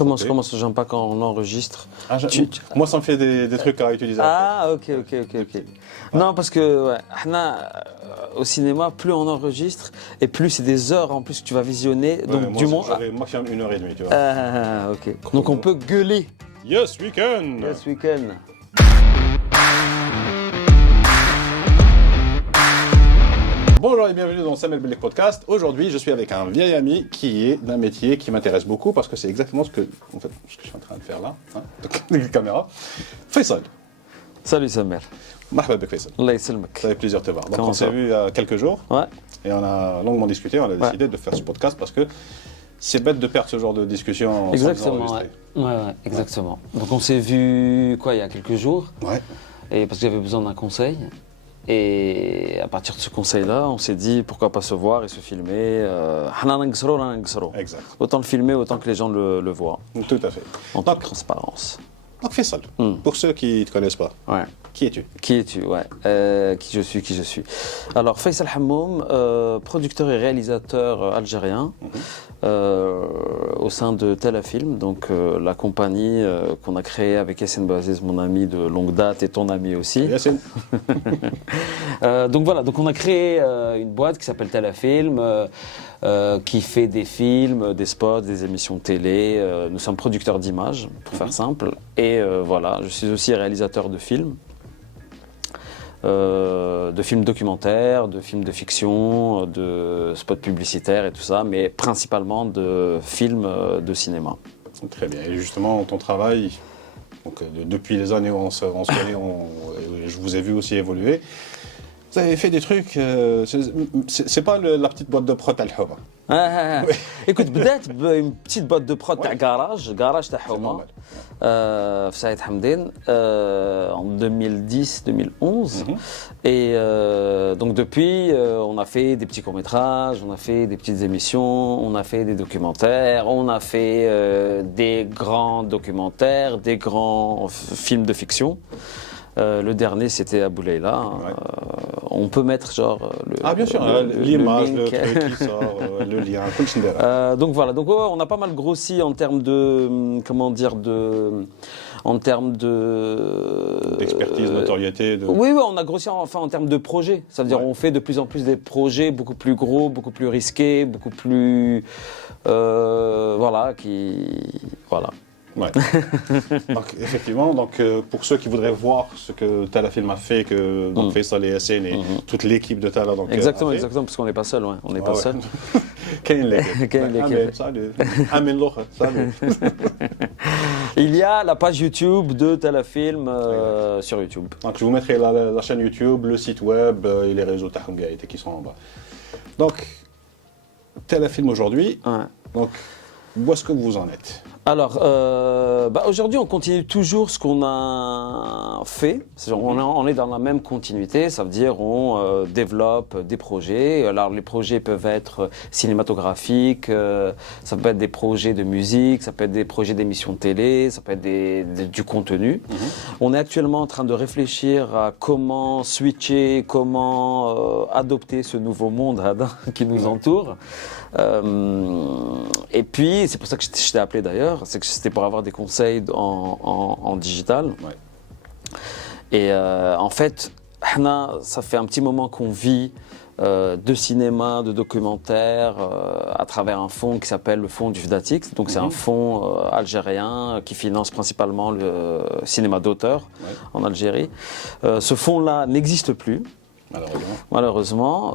Comment, Ok. comment ça, j'aime pas quand on enregistre? Moi, ça me fait des trucs à utiliser. Ah, ok. Non, parce que ouais, au cinéma, plus on enregistre et plus c'est des heures en plus que tu vas visionner. Ouais, Donc moi, du moins. j'aurais maximum 1h30, tu vois. Ah, ok. Donc on peut gueuler. Yes, we can. Yes, week-end. Bonjour et bienvenue dans Samuel Belek Podcast. Aujourd'hui, je suis avec un vieil ami qui est d'un métier qui m'intéresse beaucoup parce que c'est exactement ce que je suis en train de faire là, hein, avec la caméra. Faisal. Salut Samer. Marhaba bek Faisal. Allah ysalmek. Ça fait plaisir de te voir. Donc Comment on s'est ça vu il y a quelques jours Ouais. et on a longuement discuté. On a décidé de faire ce podcast parce que c'est bête de perdre ce genre de discussion sans Exactement, enregistrer. ouais, exactement. Donc on s'est vu, quoi, il y a quelques jours, Ouais. et parce que j'avais besoin d'un conseil. Et à partir de ce conseil-là, on s'est dit pourquoi pas se voir et se filmer. Exact. Autant le filmer, autant que les gens le voient, Tout à fait. en toute Donc, transparence. Faisal, Hmm. pour ceux qui ne te connaissent pas, Ouais. qui es-tu? Qui es-tu? Ouais. Qui je suis. Alors, Faisal Hammoum, producteur et réalisateur algérien, au sein de Telefilm, donc la compagnie qu'on a créée avec Yassine Bouaziz, mon ami de longue date et ton ami aussi. Yassine. Donc voilà, donc on a créé une boîte qui s'appelle Telefilm, qui fait des films, des spots, des émissions télé. Nous sommes producteurs d'images, pour faire simple. Et voilà, je suis aussi réalisateur de films. De films documentaires, de films de fiction, de spots publicitaires et tout ça, mais principalement de films de cinéma. Très bien. Et justement, ton travail, donc, depuis les années où on se connaît, je vous ai vu aussi évoluer. Vous avez fait des trucs. C'est pas la petite boîte de prot al-Homa. Écoute, بدأت une petite boîte de prod تاع garage تاع حومة في سعيد حمدين en 2010-2011 et donc depuis on a fait des petits courts-métrages, on a fait des petites émissions, on a fait des documentaires, on a fait des grands documentaires, des grands films de fiction. Le dernier c'était Abou Leila. On peut mettre genre Bien sûr, l'image, le truc qui sort, le lien, tout le donc voilà, donc on a pas mal grossi en termes de d'expertise, notoriété. Oui, on a grossi en termes de projets. Ça veut dire on fait de plus en plus des projets beaucoup plus gros, beaucoup plus risqués, beaucoup plus voilà. Ouais. Donc effectivement, pour ceux qui voudraient voir ce que Telefilm a fait, que donc Faisal et Yassine et toute l'équipe de Tala donc exactement, parce qu'on n'est pas seul, on n'est pas seul. Kain l'équipe. Kain l'équipe. Salut. Amin l'autre, salut. Il y a la page YouTube de Telefilm sur YouTube. Donc je vous mettrai la chaîne YouTube, le site web et les réseaux Tahungaït qui sont en bas. Donc Telefilm aujourd'hui. Ouais. Donc où est-ce que vous en êtes? Alors, aujourd'hui, on continue toujours ce qu'on a fait. On est dans la même continuité, ça veut dire on développe des projets. Alors, les projets peuvent être cinématographiques, ça peut être des projets de musique, ça peut être des projets d'émissions de télé, ça peut être du contenu. On est actuellement en train de réfléchir à comment switcher, comment adopter ce nouveau monde qui nous entoure. Et puis, c'est pour ça que je t'ai appelé d'ailleurs, c'est que c'était pour avoir des conseils en digital. Ouais. Et en fait, ça fait un petit moment qu'on vit de cinéma, de documentaire, à travers un fonds qui s'appelle le fonds du FDATIX. Donc c'est un fonds algérien qui finance principalement le cinéma d'auteur en Algérie. Ce fonds-là n'existe plus. Malheureusement,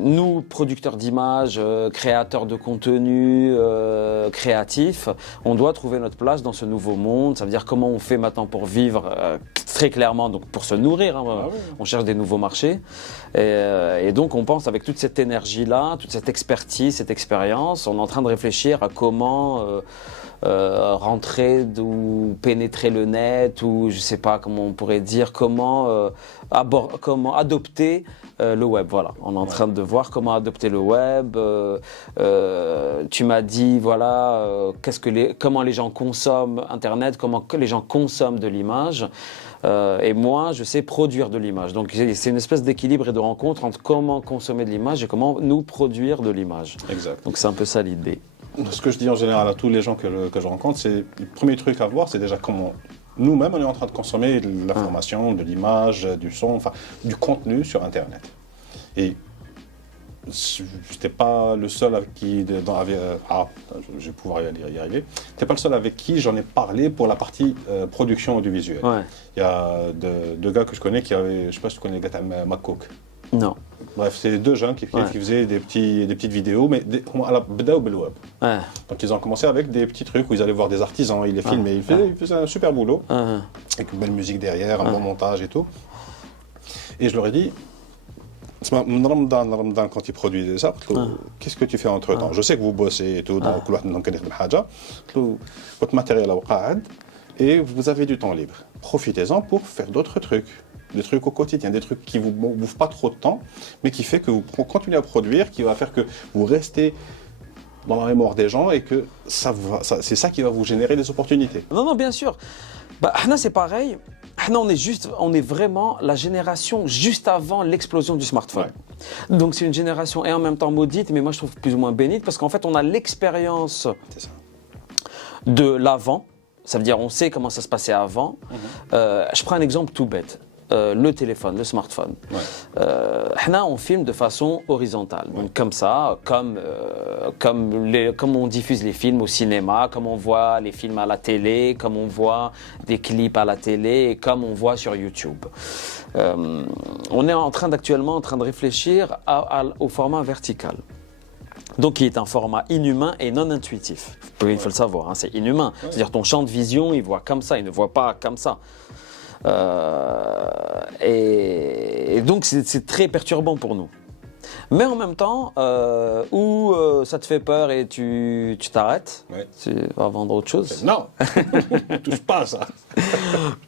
nous, producteurs d'images, créateurs de contenu, créatifs, on doit trouver notre place dans ce nouveau monde. Ça veut dire comment on fait maintenant pour vivre très clairement, donc pour se nourrir. On cherche des nouveaux marchés. Et donc on pense avec toute cette énergie-là, toute cette expertise, cette expérience, on est en train de réfléchir à comment rentrer ou pénétrer le net, ou je sais pas comment on pourrait dire, comment adopter le web. Voilà, on est en train de voir comment adopter le web. Tu m'as dit voilà comment les gens consomment Internet, comment que les gens consomment de l'image. Et moi, je sais produire de l'image. Donc, c'est une espèce d'équilibre et de rencontre entre comment consommer de l'image et comment nous produire de l'image. Exact. Donc, c'est un peu ça l'idée. ce que je dis en général à tous les gens que je rencontre, c'est le premier truc à voir, c'est déjà comment nous-mêmes on est en train de consommer de l'information, de l'image, du son, enfin du contenu sur Internet. Et je n'étais pas le seul avec qui, je vais pouvoir y arriver. T'es pas le seul avec qui j'en ai parlé pour la partie production audiovisuelle. Ouais. Il y a deux gars que je connais qui avaient, je sais pas si tu connais le gars McCook. Non. Bref, c'est deux jeunes qui faisaient des petites vidéos, mais à la bda ou web. Ouais. Donc ils ont commencé avec des petits trucs où ils allaient voir des artisans, ils les filmaient, ils faisaient un super boulot, avec une belle musique derrière, un bon montage et tout. Et je leur ai dit, Ramadan, quand ils produisent ça, qu'est-ce que tu fais entre temps? Je sais que vous bossez et tout, dans votre matériel et vous avez du temps libre. Profitez-en pour faire d'autres trucs. Des trucs au quotidien, des trucs qui ne vous bouffent pas trop de temps, mais qui fait que vous continuez à produire, qui va faire que vous restez dans la mémoire des gens et que c'est ça qui va vous générer des opportunités. Non, bien sûr. Bah, c'est pareil. On est vraiment la génération juste avant l'explosion du smartphone. Ouais. Donc c'est une génération et en même temps maudite, mais moi je trouve plus ou moins bénite, parce qu'en fait on a l'expérience de l'avant. Ça veut dire on sait comment ça se passait avant. Je prends un exemple tout bête. Le téléphone, le smartphone. On filme de façon horizontale, donc comme ça, comme on diffuse les films au cinéma, comme on voit les films à la télé, comme on voit des clips à la télé, et comme on voit sur YouTube. On est actuellement en train de réfléchir au format vertical. Donc, qui est un format inhumain et non intuitif. Il faut le savoir, c'est inhumain. C'est-à-dire ton champ de vision, il voit comme ça, il ne voit pas comme ça. Et donc c'est très perturbant pour nous. Mais en même temps, ça te fait peur et tu t'arrêtes, tu vas vendre autre chose. Non, touche pas à ça.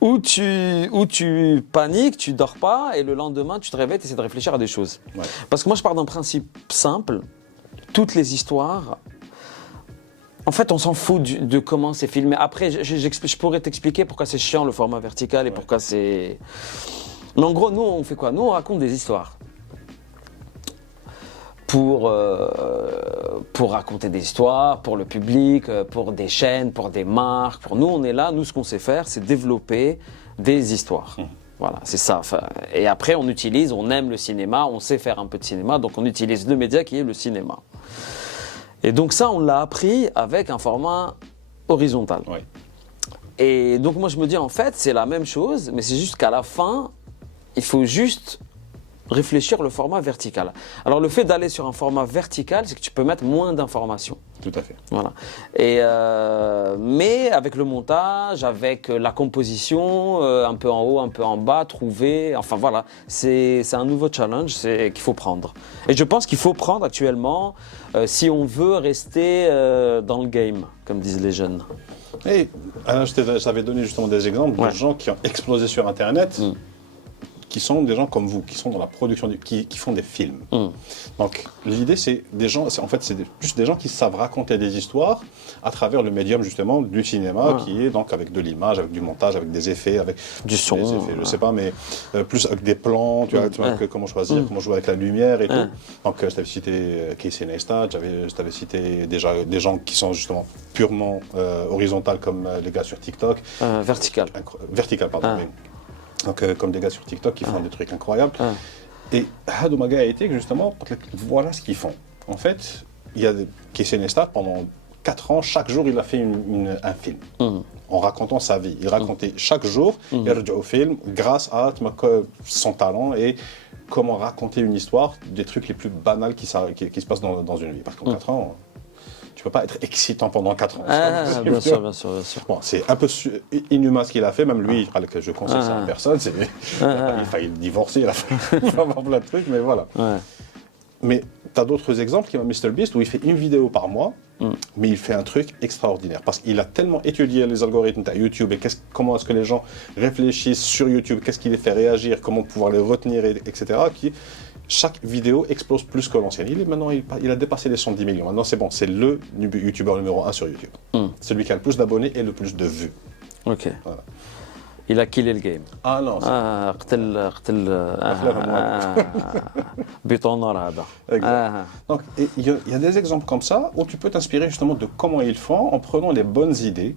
ou tu paniques, tu dors pas et le lendemain tu te réveilles, tu essaies de réfléchir à des choses. Parce que moi je pars d'un principe simple, toutes les histoires, en fait, on s'en fout de comment c'est filmé. Après, je pourrais t'expliquer pourquoi c'est chiant le format vertical et pourquoi c'est... Mais en gros, nous, on fait quoi? Nous, on raconte des histoires. Pour raconter des histoires, pour le public, pour des chaînes, pour des marques. Pour nous, on est là. Nous, ce qu'on sait faire, c'est développer des histoires. Voilà, c'est ça. Enfin, et après, on aime le cinéma, on sait faire un peu de cinéma, donc on utilise le média qui est le cinéma. Et donc ça, on l'a appris avec un format horizontal. Et donc moi, je me dis, en fait, c'est la même chose, mais c'est juste qu'à la fin, il faut juste réfléchir le format vertical. Alors le fait d'aller sur un format vertical, c'est que tu peux mettre moins d'informations. Tout à fait. Voilà. Et mais avec le montage, avec la composition, un peu en haut, un peu en bas, trouver, enfin voilà, c'est un nouveau challenge qu'il faut prendre. Et je pense qu'il faut prendre actuellement si on veut rester dans le game, comme disent les jeunes. Et je t'avais donné justement des exemples de gens qui ont explosé sur Internet. Qui sont des gens comme vous, qui sont dans la production, qui font des films. Donc l'idée, c'est des gens, c'est juste des gens qui savent raconter des histoires à travers le médium justement du cinéma, qui est donc avec de l'image, avec du montage, avec des effets, avec du son, effets, je sais pas, mais plus avec des plans, tu vois comment choisir, comment jouer avec la lumière et tout. Donc je t'avais cité Casey Neistat, je t'avais cité déjà des gens qui sont justement purement horizontales comme les gars sur TikTok. Vertical, pardon. Donc, comme des gars sur TikTok qui font des trucs incroyables. Et Hadoumaga a été que justement, voilà ce qu'ils font. En fait, il y a Casey Neistat, pendant 4 ans, chaque jour, il a fait un film en racontant sa vie. Il racontait chaque jour, il rejouait au film grâce à son talent et comment raconter une histoire, des trucs les plus banals qui se passent dans une vie. Parce qu'en 4 ans, tu ne peux pas être excitant pendant 4 ans. Bien sûr. Bon, c'est un peu inhumain ce qu'il a fait, même lui, que je conseille ça à personne, il a failli divorcer, il a failli avoir plein de trucs, mais voilà. Mais tu as d'autres exemples, comme MrBeast, où il fait une vidéo par mois, mais il fait un truc extraordinaire, parce qu'il a tellement étudié les algorithmes de YouTube, et comment est-ce que les gens réfléchissent sur YouTube, qu'est-ce qui les fait réagir, comment pouvoir les retenir, etc., chaque vidéo explose plus que l'ancienne. Il a dépassé les 110 millions. Maintenant, c'est bon, c'est le youtubeur numéro 1 sur YouTube. Celui qui a le plus d'abonnés et le plus de vues. Ok. Voilà. il a killé le game. Ah non, قتل béton هذا. exact. Donc, il y a des exemples comme ça où tu peux t'inspirer justement de comment ils font en prenant les bonnes idées,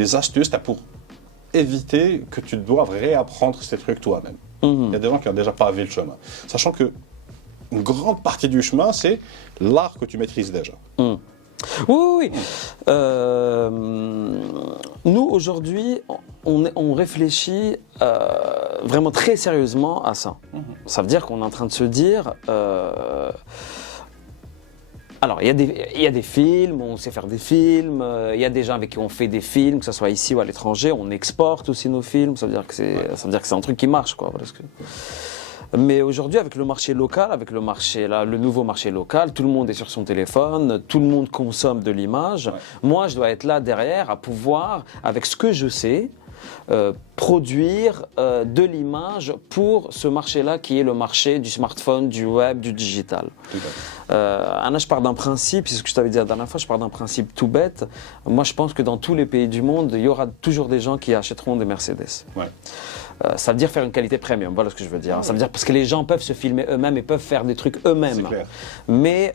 les astuces pour éviter que tu doives réapprendre ces trucs toi-même. Il y a des gens qui ont déjà pavé le chemin. Sachant que une grande partie du chemin, c'est l'art que tu maîtrises déjà. Oui. Nous, aujourd'hui, on réfléchit vraiment très sérieusement à ça. Ça veut dire qu'on est en train de se dire... alors, il y a des films, on sait faire des films, il y a des gens avec qui on fait des films, que ce soit ici ou à l'étranger, on exporte aussi nos films, ça veut dire que c'est un truc qui marche, quoi. Parce que... Mais aujourd'hui, avec le marché local, avec le nouveau marché local, tout le monde est sur son téléphone, tout le monde consomme de l'image. Ouais. Moi, je dois être là derrière à pouvoir, avec ce que je sais, produire de l'image pour ce marché-là qui est le marché du smartphone, du web, du digital. Anna, je pars d'un principe, c'est ce que je t'avais dit la dernière fois, je pars d'un principe tout bête. Moi, je pense que dans tous les pays du monde, il y aura toujours des gens qui achèteront des Mercedes. Ouais. Ça veut dire faire une qualité premium, voilà ce que je veux dire. Ouais. Ça veut dire parce que les gens peuvent se filmer eux-mêmes et peuvent faire des trucs eux-mêmes. Mais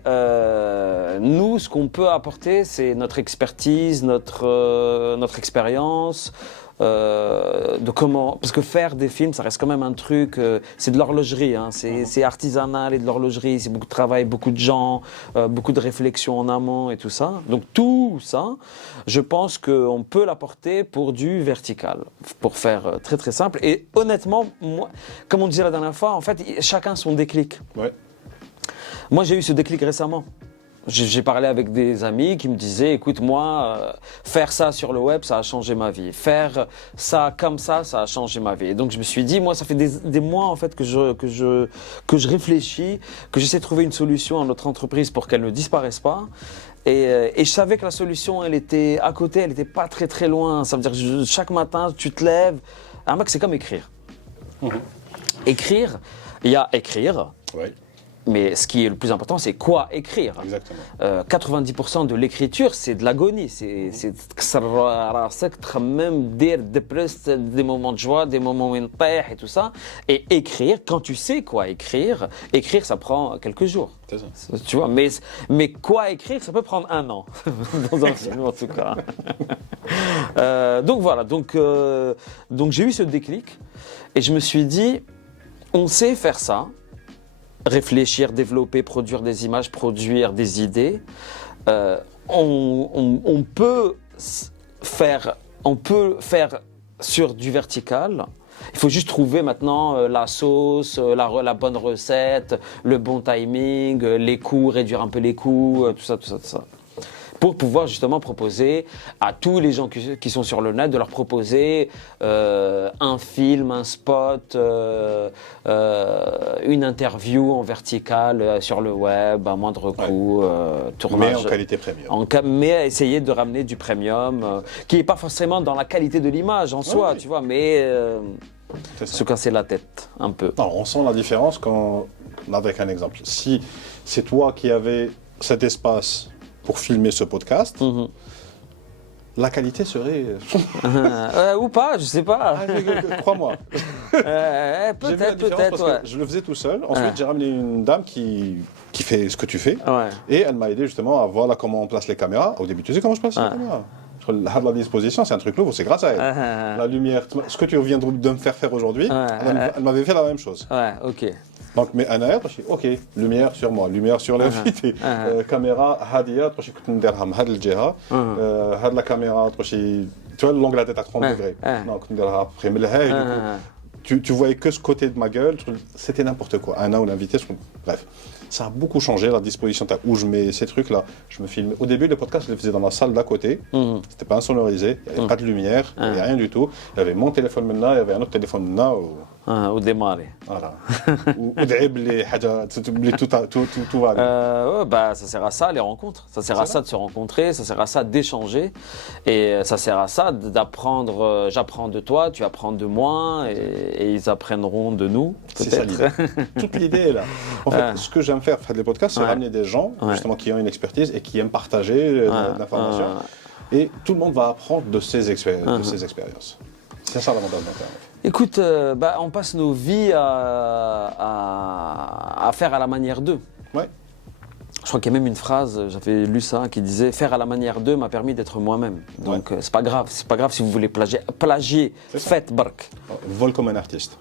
nous, ce qu'on peut apporter, c'est notre expertise, notre expérience. De comment, parce que faire des films, ça reste quand même un truc, c'est de l'horlogerie, hein, c'est artisanal et de l'horlogerie, c'est beaucoup de travail, beaucoup de gens, beaucoup de réflexion en amont et tout ça. Donc tout ça, je pense qu'on peut l'apporter pour du vertical, pour faire très très simple. Et honnêtement, moi, comme on disait la dernière fois, en fait, chacun son déclic. Ouais. Moi, j'ai eu ce déclic récemment. J'ai parlé avec des amis qui me disaient, écoute, moi, faire ça sur le web, ça a changé ma vie. Faire ça comme ça a changé ma vie. Et donc je me suis dit, moi, ça fait des mois en fait que je réfléchis, que j'essaie de trouver une solution à notre entreprise pour qu'elle ne disparaisse pas. Et je savais que la solution, elle était à côté, elle n'était pas très très loin. Ça veut dire que chaque matin, tu te lèves. Un mec, c'est comme écrire. Écrire, il y a écrire. Ouais. Mais ce qui est le plus important, c'est quoi écrire. Exactement. 90% de l'écriture, c'est de l'agonie. C'est même des moments de joie, des moments où on perd et tout ça. Et écrire, quand tu sais quoi écrire, ça prend quelques jours. C'est ça. Tu vois, mais quoi écrire, ça peut prendre 1 an. Dans un film, en tout cas. Donc voilà, donc j'ai eu ce déclic. Et je me suis dit, on sait faire ça. Réfléchir, développer, produire des images, produire des idées. On peut faire sur du vertical. Il faut juste trouver maintenant la sauce, la bonne recette, le bon timing, les coûts, réduire un peu les coûts, tout ça. Pour pouvoir justement proposer à tous les gens qui sont sur le net, de leur proposer un film, un spot, une interview en vertical sur le web, à moindre coût, tournage. Mais en qualité premium. Mais essayer de ramener du premium, qui n'est pas forcément dans la qualité de l'image en soi, tu vois, mais se casser la tête un peu. Non, on sent la différence avec un exemple. Si c'est toi qui avais cet espace pour filmer ce podcast, la qualité serait... ou pas, je sais pas. Crois-moi. Peut-être. Ouais. Je le faisais tout seul. Ensuite, j'ai ramené une dame qui fait ce que tu fais. Ouais. Et elle m'a aidé justement à voir comment on place les caméras. Au début, tu sais comment je place les caméras? La disposition, c'est un truc nouveau, c'est grâce à elle. La lumière, ce que tu viens de me faire aujourd'hui, elle m'avait fait la même chose. Ouais, ok. Donc, mais أنا ok, lumière sur moi, lumière sur l'invité, caméra هادية تخشي كنت نديرها من هاد الجهة, هاد la caméra تخشي, tu vois l'angle de la tête à 30 degrés. Non, كنت نديرها après من الهاي. Tu voyais que ce côté de ma gueule, c'était n'importe quoi. Anna ou l'invité, bref. Ça a beaucoup changé, la disposition, où je mets ces trucs-là. Je me filme. Au début, le podcast, je le faisais dans la salle d'à côté. C'était pas insonorisé, il n'y avait pas de lumière, il n'y avait rien du tout. Il y avait mon téléphone maintenant, il y avait un autre téléphone maintenant. Ou démarrer. Voilà. Ou tout va. Bah, ça sert à ça, les rencontres. Ça sert à ça de se rencontrer, ça sert à ça d'échanger. Et ça sert à ça d'apprendre. J'apprends de toi, tu apprends de moi, et ils apprendront de nous. C'est ça l'idée. Toute l'idée est là. En fait, ce que j'aime faire des podcasts, c'est ramener des gens justement qui ont une expertise et qui aiment partager l'information. Et tout le monde va apprendre de ces expériences. C'est ça l'avantage d'Internet. Écoute, on passe nos vies à faire à la manière d'eux. Ouais. Je crois qu'il y a même une phrase, j'avais lu ça, qui disait « Faire à la manière d'eux m'a permis d'être moi-même ». Donc c'est pas grave si vous voulez plagier, faites bark. Vole comme un artiste.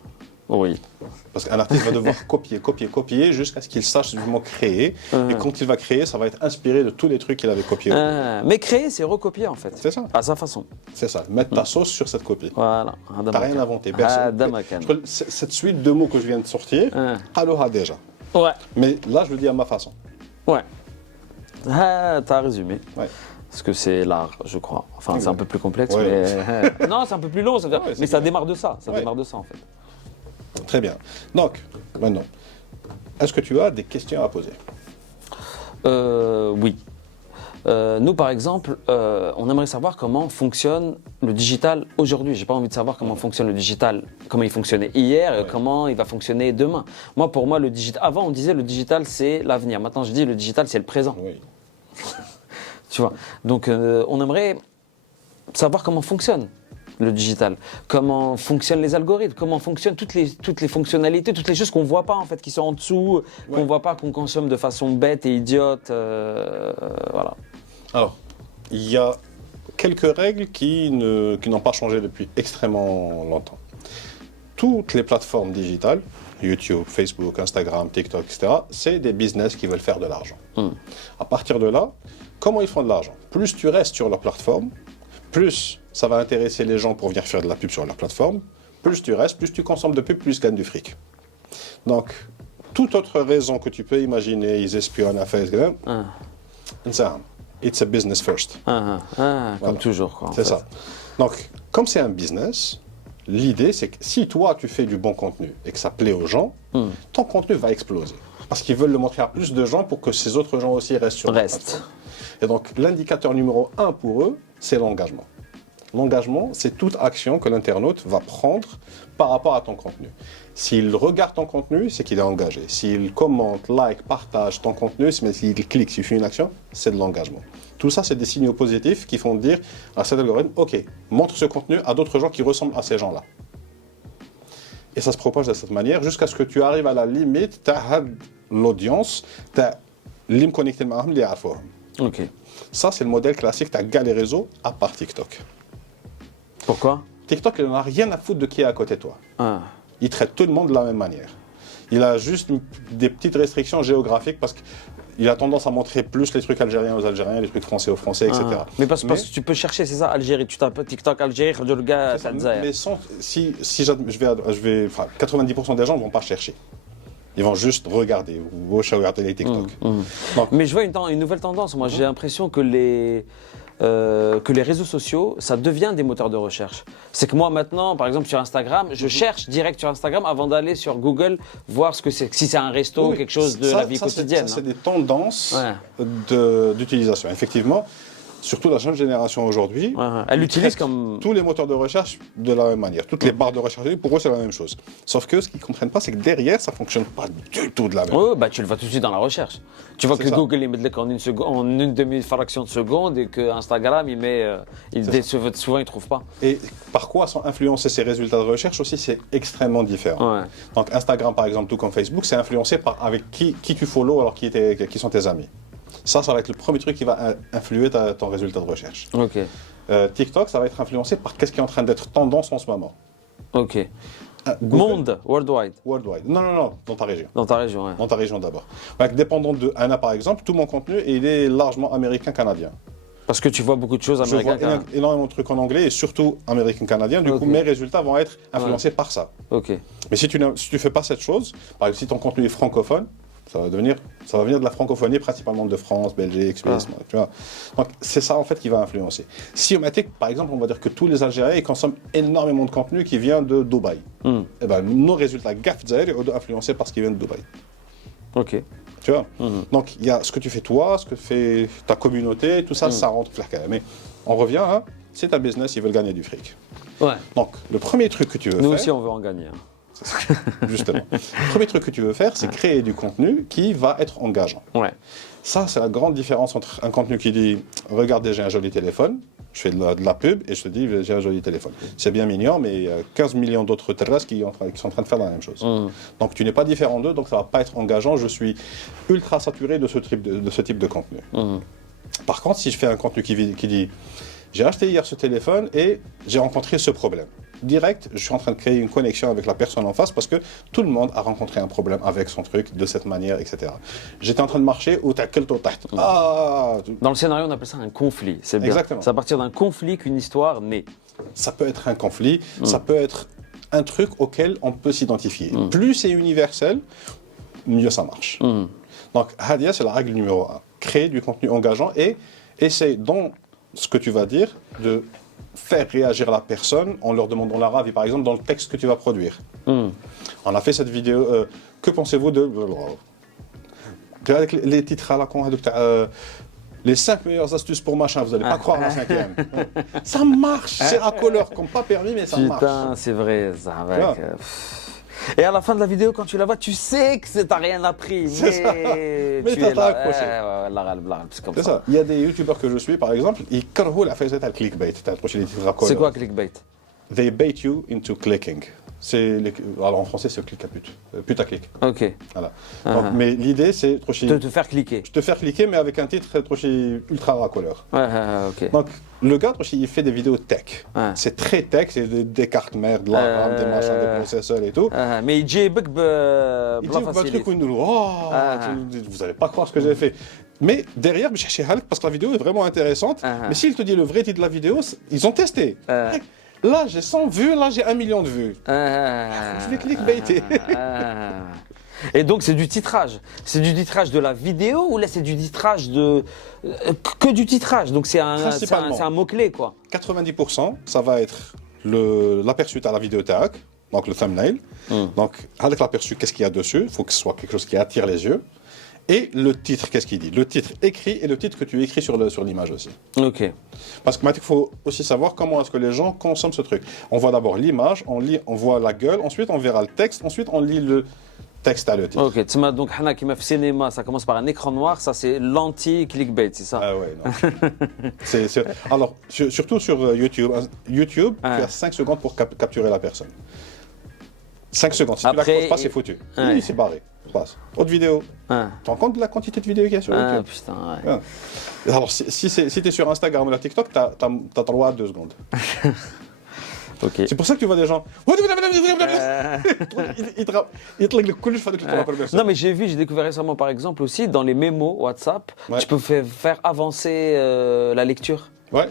Oui. Parce qu'un artiste va devoir copier jusqu'à ce qu'il sache du mot créer. Et quand il va créer, ça va être inspiré de tous les trucs qu'il avait copiés. Mais créer, c'est recopier en fait. C'est ça. À sa façon. C'est ça. Mettre ta sauce sur cette copie. Voilà. T'as rien inventé. Cette suite de mots que je viens de sortir, alors déjà. Ouais. Mais là, je le dis à ma façon. Ouais. T'as résumé. Ouais. Parce que c'est l'art, je crois. Enfin, c'est un peu plus complexe, ouais. mais... non, c'est un peu plus long, mais ça démarre de ça. Ça ouais. démarre de ça, en fait. Très bien. Donc, maintenant, est-ce que tu as des questions à poser? Oui. Nous, par exemple, on aimerait savoir comment fonctionne le digital aujourd'hui. J'ai pas envie de savoir comment fonctionne le digital, comment il fonctionnait hier, et comment il va fonctionner demain. Pour moi, le digital. Avant, on disait le digital, c'est l'avenir. Maintenant, je dis le digital, c'est le présent. Oui. Tu vois. Donc, on aimerait savoir comment fonctionne le digital, comment fonctionnent les algorithmes, comment fonctionnent toutes les fonctionnalités, toutes les choses qu'on voit pas en fait, qui sont en dessous, qu'on voit pas, qu'on consomme de façon bête et idiote. Voilà. Alors, il y a quelques règles qui n'ont pas changé depuis extrêmement longtemps. Toutes les plateformes digitales, YouTube, Facebook, Instagram, TikTok, etc., c'est des business qui veulent faire de l'argent. À partir de là, comment ils font de l'argent? Plus tu restes sur leur plateforme, plus ça va intéresser les gens pour venir faire de la pub sur leur plateforme, plus tu restes, plus tu consommes de pub, plus tu gagnes du fric. Donc, toute autre raison que tu peux imaginer, ils espionnent à Facebook, it's a business first. Voilà. Comme toujours, quoi. C'est ça. Donc, comme c'est un business, l'idée, c'est que si toi, tu fais du bon contenu et que ça plaît aux gens, ton contenu va exploser. Parce qu'ils veulent le montrer à plus de gens pour que ces autres gens aussi restent sur la plateforme. Et donc, l'indicateur numéro 1 pour eux, c'est l'engagement. L'engagement, c'est toute action que l'internaute va prendre par rapport à ton contenu. S'il regarde ton contenu, c'est qu'il est engagé. S'il commente, like, partage ton contenu, s'il clique, s'il fait une action, c'est de l'engagement. Tout ça, c'est des signaux positifs qui font dire à cet algorithme, OK, montre ce contenu à d'autres gens qui ressemblent à ces gens-là. Et ça se propage de cette manière jusqu'à ce que tu arrives à la limite, tu as l'audience, tu as l'im connecté معهم اللي يعرفوهم. OK. Ça, c'est le modèle classique, tu as les réseaux, à part TikTok. Pourquoi? TikTok, il n'en a rien à foutre de qui est à côté de toi. Il traite tout le monde de la même manière. Il a juste des petites restrictions géographiques parce qu'il a tendance à montrer plus les trucs algériens aux Algériens, les trucs français aux Français, etc. Mais parce que tu peux chercher, c'est ça, Algérie. Tu tapes TikTok Algérie, le gars, ça mais si 90% des gens ne vont pas chercher. Ils vont juste regarder ou regarder les TikTok. Donc, mais je vois une nouvelle tendance. Moi, j'ai l'impression que les réseaux sociaux, ça devient des moteurs de recherche. C'est que moi, maintenant, par exemple, sur Instagram, je cherche direct sur Instagram avant d'aller sur Google, voir ce que c'est, si c'est un resto ou quelque chose de la vie quotidienne. Ça, c'est des tendances d'utilisation. Effectivement, surtout la jeune génération aujourd'hui, elle l'utilise comme... tous les moteurs de recherche de la même manière. Toutes les barres de recherche, pour eux, c'est la même chose. Sauf que ce qu'ils ne comprennent pas, c'est que derrière, ça ne fonctionne pas du tout de la même manière. Oui, tu le vois tout de suite dans la recherche. Tu vois que Google, il met en une demi-fraction de seconde et que Instagram, il met... souvent, il ne trouve pas. Et par quoi sont influencés ces résultats de recherche aussi, c'est extrêmement différent. Donc Instagram, par exemple, tout comme Facebook, c'est influencé par avec qui tu follow, alors qui sont tes amis. Ça va être le premier truc qui va influer ton résultat de recherche. OK. TikTok, ça va être influencé par qu'est-ce qui est en train d'être tendance en ce moment. OK. Google, Monde, worldwide. Worldwide. Non, dans ta région. Dans ta région, ouais. Dans ta région d'abord. Donc, dépendant de Anna, par exemple, tout mon contenu, il est largement américain-canadien. Parce que tu vois beaucoup de choses américaines. Je vois énormément de trucs en anglais et surtout américain-canadien. Du coup, mes résultats vont être influencés par ça. OK. Mais si tu ne fais pas cette chose, par exemple, si ton contenu est francophone, ça va venir de la francophonie, principalement de France, Belgique, Suisse, tu vois. Donc, c'est ça, en fait, qui va influencer. Si par exemple, on va dire que tous les Algériens, ils consomment énormément de contenu qui vient de Dubaï. Et ben, nos résultats GAF sont influencés par ce qui vient de Dubaï. OK. Tu vois. Donc, il y a ce que tu fais toi, ce que fait ta communauté, tout ça, ça rentre clair. Mais on revient, c'est ta business, ils veulent gagner du fric. Ouais. Donc, le premier truc que tu veux faire... Nous aussi, on veut en gagner. Justement. Le premier truc que tu veux faire, c'est créer du contenu qui va être engageant. Ouais. Ça, c'est la grande différence entre un contenu qui dit « Regardez, j'ai un joli téléphone » Je fais de la pub et je te dis, j'ai un joli téléphone. C'est bien mignon, mais il y a 15 millions d'autres terrasses qui sont en train de faire la même chose. Donc tu n'es pas différent d'eux, donc ça ne va pas être engageant. Je suis ultra saturé de ce type de contenu. Par contre, si je fais un contenu qui dit, j'ai acheté hier ce téléphone et j'ai rencontré ce problème. Direct, je suis en train de créer une connexion avec la personne en face parce que tout le monde a rencontré un problème avec son truc de cette manière, etc. J'étais en train de marcher où t'as quel tact. Dans le scénario, on appelle ça un conflit. C'est bien. Exactement. C'est à partir d'un conflit qu'une histoire naît. Ça peut être un conflit, ça peut être un truc auquel on peut s'identifier. Plus c'est universel, mieux ça marche. Donc, Hadia, c'est la règle numéro 1. Créer du contenu engageant et essaye dans ce que tu vas dire de faire réagir la personne en leur demandant la ravi, par exemple, dans le texte que tu vas produire. On a fait cette vidéo. Que pensez-vous de. Avec les titres à la con, les 5 meilleures astuces pour machin, vous n'allez pas croire la 5e. Ça marche, c'est à couleur, comme pas permis, mais ça marche. Putain, c'est vrai, ça. Avec, et à la fin de la vidéo, quand tu la vois, tu sais que t'as rien appris. Mais tu t'as accroché. C'est comme ça. Ça. Il y a des youtubeurs que je suis, par exemple, ils carrent la phase de clickbait. C'est quoi clickbait? They bait you into clicking. Alors en français, c'est clic à pute. Pute à clic. Ok. Voilà. Donc, mais l'idée, c'est de te faire cliquer. Te faire cliquer, mais avec un titre ultra racoleur. Ok. Donc, le gars, il fait des vidéos tech. C'est très tech, c'est des cartes mères, de la RAM, des machins, des processeurs et tout. Mais il dit truc où il nous vous n'allez pas croire ce que j'ai fait. Mais derrière, je cherchais Halk parce que la vidéo est vraiment intéressante. Mais s'il te dit le vrai titre de la vidéo, ils ont testé. Là, j'ai 100 vues, là, j'ai 1 million de vues. Je vais clickbaiter. Et donc, c'est du titrage. C'est du titrage de la vidéo ou là, c'est du titrage de. Que du titrage. Donc, c'est un mot-clé, quoi. 90%, ça va être l'aperçu à la vidéo tag, donc le thumbnail. Donc, avec l'aperçu, qu'est-ce qu'il y a dessus? Il faut que ce soit quelque chose qui attire les yeux. Et le titre, qu'est-ce qu'il dit? Le titre écrit et le titre que tu écris sur l'image aussi. Ok. Parce que maintenant, il faut aussi savoir comment est-ce que les gens consomment ce truc. On voit d'abord l'image, on voit la gueule, ensuite on verra le texte, ensuite on lit le texte à le titre. Ok, donc Hana qui m'a fait cinéma, ça commence par un écran noir, ça c'est l'anti-clickbait, c'est ça? Ah ouais, non. Alors, surtout sur YouTube, tu as 5 secondes pour capturer la personne. 5 secondes, si après, tu l'accroches pas, c'est foutu. Oui, c'est barré. Passe. Autre vidéo. Tu te rends compte de la quantité de vidéos qu'il y a sur YouTube? Putain, ouais. Alors, si tu es sur Instagram ou la TikTok, tu as droit à 2 secondes. Okay. C'est pour ça que tu vois des gens. Ils te le coulisses avec le ton. Non, mais j'ai découvert récemment, par exemple, aussi, dans les mémos WhatsApp, tu peux faire avancer la lecture. Ouais.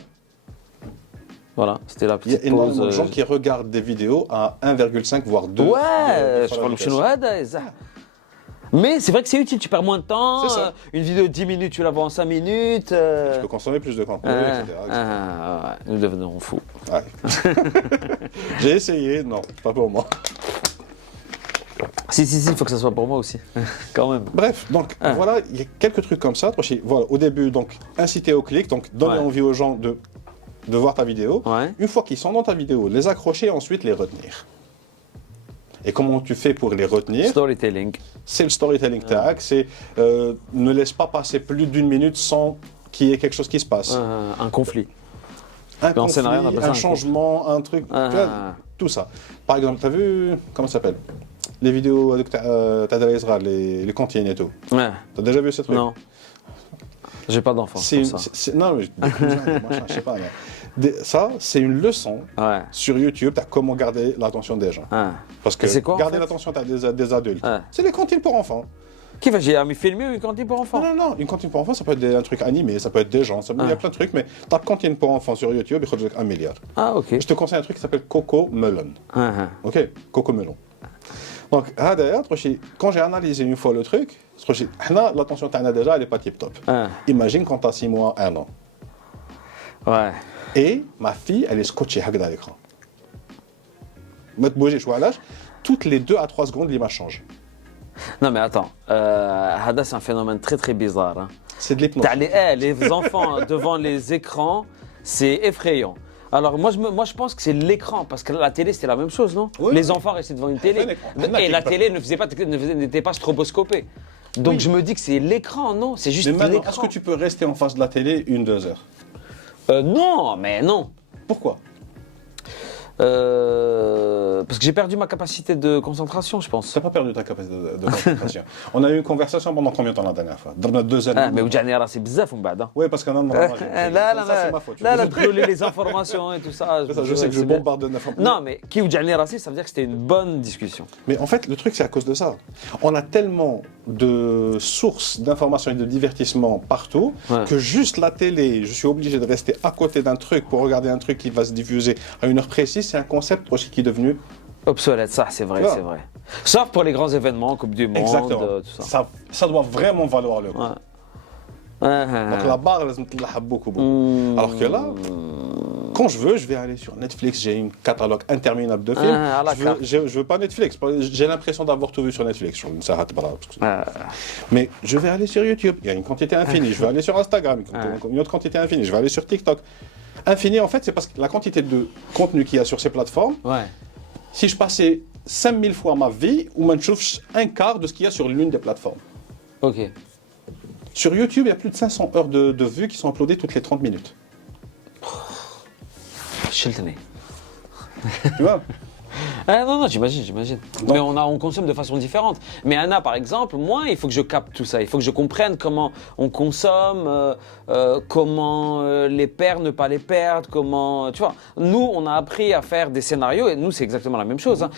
Voilà, c'était la petite pause. Il y a énormément de gens qui regardent des vidéos à 1,5 voire 2. Ouais, je parle chinois. Mais c'est vrai que c'est utile, tu perds moins de temps. Une vidéo de 10 minutes, tu la vois en 5 minutes. Tu peux consommer plus de contenu, etc. Nous devenons fous. Ouais. J'ai essayé, non, pas pour moi. Si, il faut que ça soit pour moi aussi, quand même. Bref, donc voilà, il y a quelques trucs comme ça. Voilà, au début, donc inciter au clic, donc donner envie aux gens de voir ta vidéo. Une fois qu'ils sont dans ta vidéo, les accrocher et ensuite les retenir. Et comment tu fais pour les retenir? Storytelling. C'est le storytelling tag, c'est ne laisse pas passer plus d'1 minute sans qu'il y ait quelque chose qui se passe. Un conflit. Un conflit, un changement, un truc, tout ça. Par exemple, tu as vu, comment ça s'appelle? Les vidéos avec Tadra les cantines et tout. Ouais. Tu as déjà vu ce truc? Non. J'ai pas d'enfant. Non, mais je sais pas. Ça, c'est une leçon sur YouTube de comment garder l'attention des gens. Parce que garder l'attention des adultes, c'est les cantines pour enfants. Qui va filmer une cantine pour enfants? Non, une cantine pour enfants, ça peut être un truc animé, ça peut être des gens, il y a plein de trucs, mais ta cantine pour enfants sur YouTube, il faut 1 milliard. Ah, ok. Je te conseille un truc qui s'appelle Coco Melon. Ok, Coco Melon. Donc, quand j'ai analysé une fois le truc, l'attention que tu as déjà, elle n'est pas tip-top. Imagine quand tu as 6 mois, 1 an. Ouais. Et ma fille, elle est scotchée à l'écran. Toutes les 2 à 3 secondes, l'image change. Non mais attends, Hada c'est un phénomène très très bizarre. Hein. C'est de l'hypnose. Les enfants devant les écrans, c'est effrayant. Alors moi je pense que c'est l'écran, parce que la télé c'était la même chose, non? Les enfants restaient devant une télé, et la télé n'était pas stroboscopée. Donc je me dis que c'est l'écran, non? C'est juste mais maintenant, l'écran. est-ce que tu peux rester en face de la télé 1-2 heures? Non, mais non. Pourquoi? Parce que j'ai perdu ma capacité de concentration, je pense. Tu n'as pas perdu ta capacité de concentration. On a eu une conversation pendant combien de temps la dernière fois? Dans 2 années. Ah, mais وجعني راسي بزاف من بعد. Oui, parce qu'un an, لا ça c'est ma faute. لا تقولوا les informations et tout ça. Je sais que je bombarde d'informations. Non, mais qui وجعني راسي, ça veut dire que c'était une bonne discussion. Mais en fait, le truc, c'est à cause de ça. On a tellement de sources d'informations et de divertissement partout que juste la télé, je suis obligé de rester à côté d'un truc pour regarder un truc qui va se diffuser à une heure précise. C'est un concept aussi qui est devenu obsolète, ça, c'est vrai, c'est vrai. Sauf pour les grands événements, Coupe du Monde, tout ça. Ça doit vraiment valoir le coup. Donc la barre, elle se beaucoup. Alors que là, quand je veux, je vais aller sur Netflix, j'ai un catalogue interminable de films. Je veux pas Netflix, j'ai l'impression d'avoir tout vu sur Netflix. Mais je vais aller sur YouTube, il y a une quantité infinie. Je vais aller sur Instagram, une autre quantité infinie. Je vais aller sur TikTok. Infini, en fait, c'est parce que la quantité de contenu qu'il y a sur ces plateformes, si je passais 5000 fois ma vie, ou même un quart de ce qu'il y a sur l'une des plateformes. Ok. Sur YouTube, il y a plus de 500 heures de vues qui sont uploadées toutes les 30 minutes. Chiltné. Tu vois? Non, j'imagine. Mais on consomme de façon différente. Mais Anna, par exemple, moi, il faut que je capte tout ça. Il faut que je comprenne comment on consomme, comment les perdre, ne pas les perdre, comment... Tu vois, nous, on a appris à faire des scénarios, et nous, c'est exactement la même chose. Hein.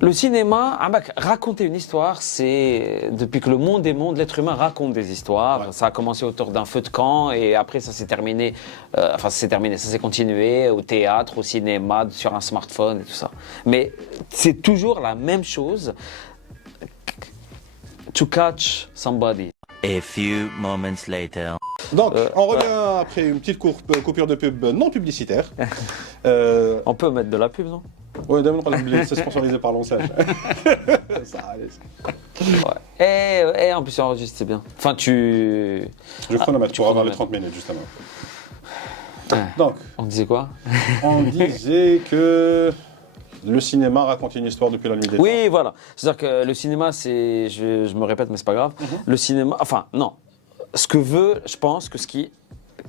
Le cinéma, raconter une histoire, c'est depuis que le monde est monde, l'être humain raconte des histoires. Ouais. Ça a commencé autour d'un feu de camp et après ça s'est terminé. Ça s'est continué au théâtre, au cinéma, sur un smartphone et tout ça. Mais c'est toujours la même chose. To catch somebody. A few moments later. Donc, on revient après une petite coupure de pub non publicitaire. On peut mettre de la pub, non? Oui, c'est sponsorisé par l'enseigne. Ça, allez. Ouais. Et en plus, c'est enregistré, c'est bien. Enfin, Je chronomètre pour avoir les 30 minutes, justement. Donc, on disait quoi? On disait que le cinéma raconte une histoire depuis la nuit des temps. Oui, voilà. C'est-à-dire que le cinéma, c'est... Je me répète, mais c'est pas grave. Le cinéma... Enfin, non. Ce que veut, je pense que ce qui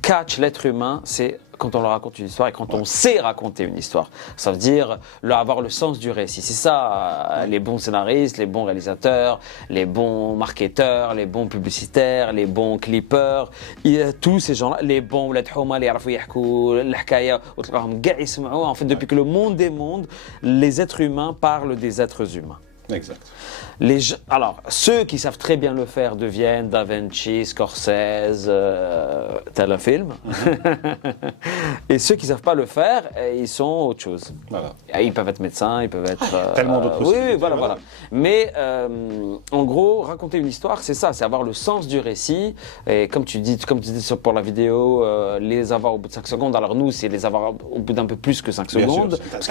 catch l'être humain, c'est quand on leur raconte une histoire et quand on sait raconter une histoire. Ça veut dire avoir le sens du récit. C'est ça, les bons scénaristes, les bons réalisateurs, les bons marketeurs, les bons publicitaires, les bons clippers, tous ces gens-là, les bons ولاد حومة اللي يعرفوا يحكوا الحكاية وتلقاهم كاع يسمعوا. En fait, depuis que le monde est monde, les êtres humains parlent des êtres humains. Exact. Alors, ceux qui savent très bien le faire deviennent Da Vinci, Scorsese, tel un film. Et ceux qui ne savent pas le faire, ils sont autre chose. Voilà. Ils peuvent être médecins, ils peuvent être... tellement d'autres oui, voilà. Mais en gros, raconter une histoire, c'est ça, c'est avoir le sens du récit. Et comme tu dis pour la vidéo, les avoir au bout de 5 secondes. Alors nous, c'est les avoir au bout d'un peu plus que 5 secondes. Sûr, parce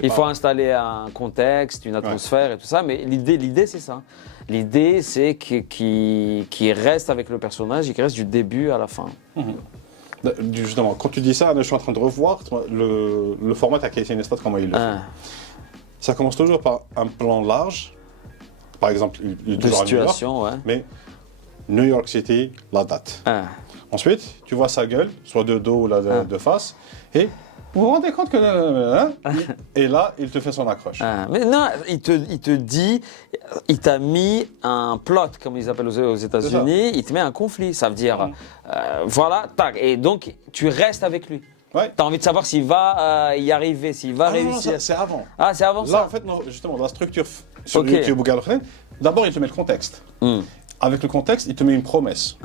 qu'il faut installer un contexte, une atmosphère et tout ça. Mais l'idée, c'est ça. L'idée, c'est qu'il reste avec le personnage et qu'il reste du début à la fin. Justement, quand tu dis ça, je suis en train de revoir le format à Casey Neistat, comment il le fait. Ça commence toujours par un plan large. Par exemple, il est toujours à New York, mais New York City, la date. Ensuite, tu vois sa gueule, soit de dos ou de face, et vous vous rendez compte que... et là, il te fait son accroche. Mais non, il te dit, il t'a mis un plot, comme ils appellent aux États-Unis, il te met un conflit. Ça veut dire, voilà, tac. Et donc, tu restes avec lui. Ouais. Tu as envie de savoir s'il va y arriver, s'il va réussir. Non, c'est avant. Ah, c'est avant là, ça. Là, en fait, non, justement, dans la structure sur YouTube ou Galopin, d'abord, il te met le contexte. Avec le contexte, il te met une promesse.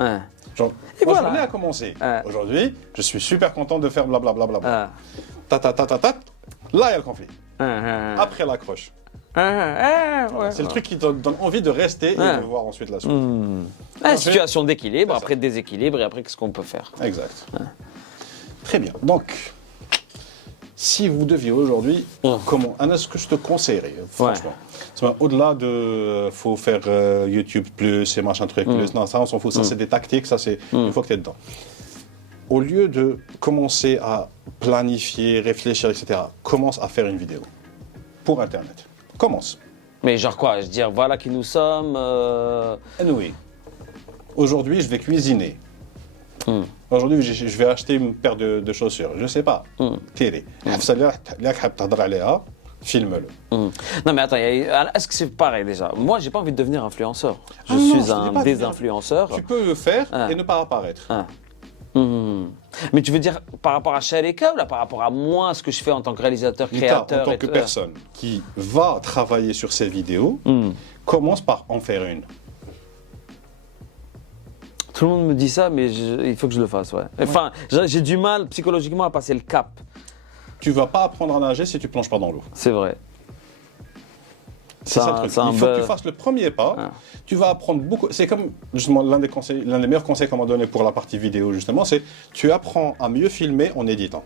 Genre, moi, je venais à commencer. Aujourd'hui, je suis super content de faire blablabla. Là, il y a le conflit. Après l'accroche. C'est le truc qui te donne envie de rester et de voir ensuite la suite. Situation d'équilibre, après déséquilibre et après qu'est-ce qu'on peut faire. Exact. Très bien. Donc, si vous deviez aujourd'hui, comment est-ce que je te conseillerais, franchement au-delà de faut faire YouTube plus et machin truc plus, non, ça on s'en fout, ça c'est des tactiques, ça c'est une fois que tu es dedans. Au lieu de commencer à planifier, réfléchir, etc., commence à faire une vidéo pour Internet. Commence. Mais genre quoi? Je veux dire, voilà qui nous sommes. Anyway, aujourd'hui je vais cuisiner. Aujourd'hui, je vais acheter une paire de chaussures. Je ne sais pas. Télé. Filme-le. Non mais attends, est-ce que c'est pareil déjà? Moi, j'ai pas envie de devenir influenceur. Je non, suis je te dis un pas de désinfluenceur. Tu peux le faire Ah. et ne pas apparaître. Ah. Mais tu veux dire par rapport à Sharika ou là par rapport à moi, ce que je fais en tant que réalisateur, L'État, créateur en tant et que tout, personne qui va travailler sur ces vidéos, commence par en faire une. Tout le monde me dit ça, mais il faut que je le fasse, ouais. Enfin, j'ai du mal psychologiquement à passer le cap. Tu vas pas apprendre à nager si tu plonges pas dans l'eau. C'est vrai. C'est ça le truc. Il faut que tu fasses le premier pas. Ah. Tu vas apprendre beaucoup. C'est comme justement l'un des meilleurs conseils qu'on m'a donné pour la partie vidéo justement, c'est tu apprends à mieux filmer en éditant.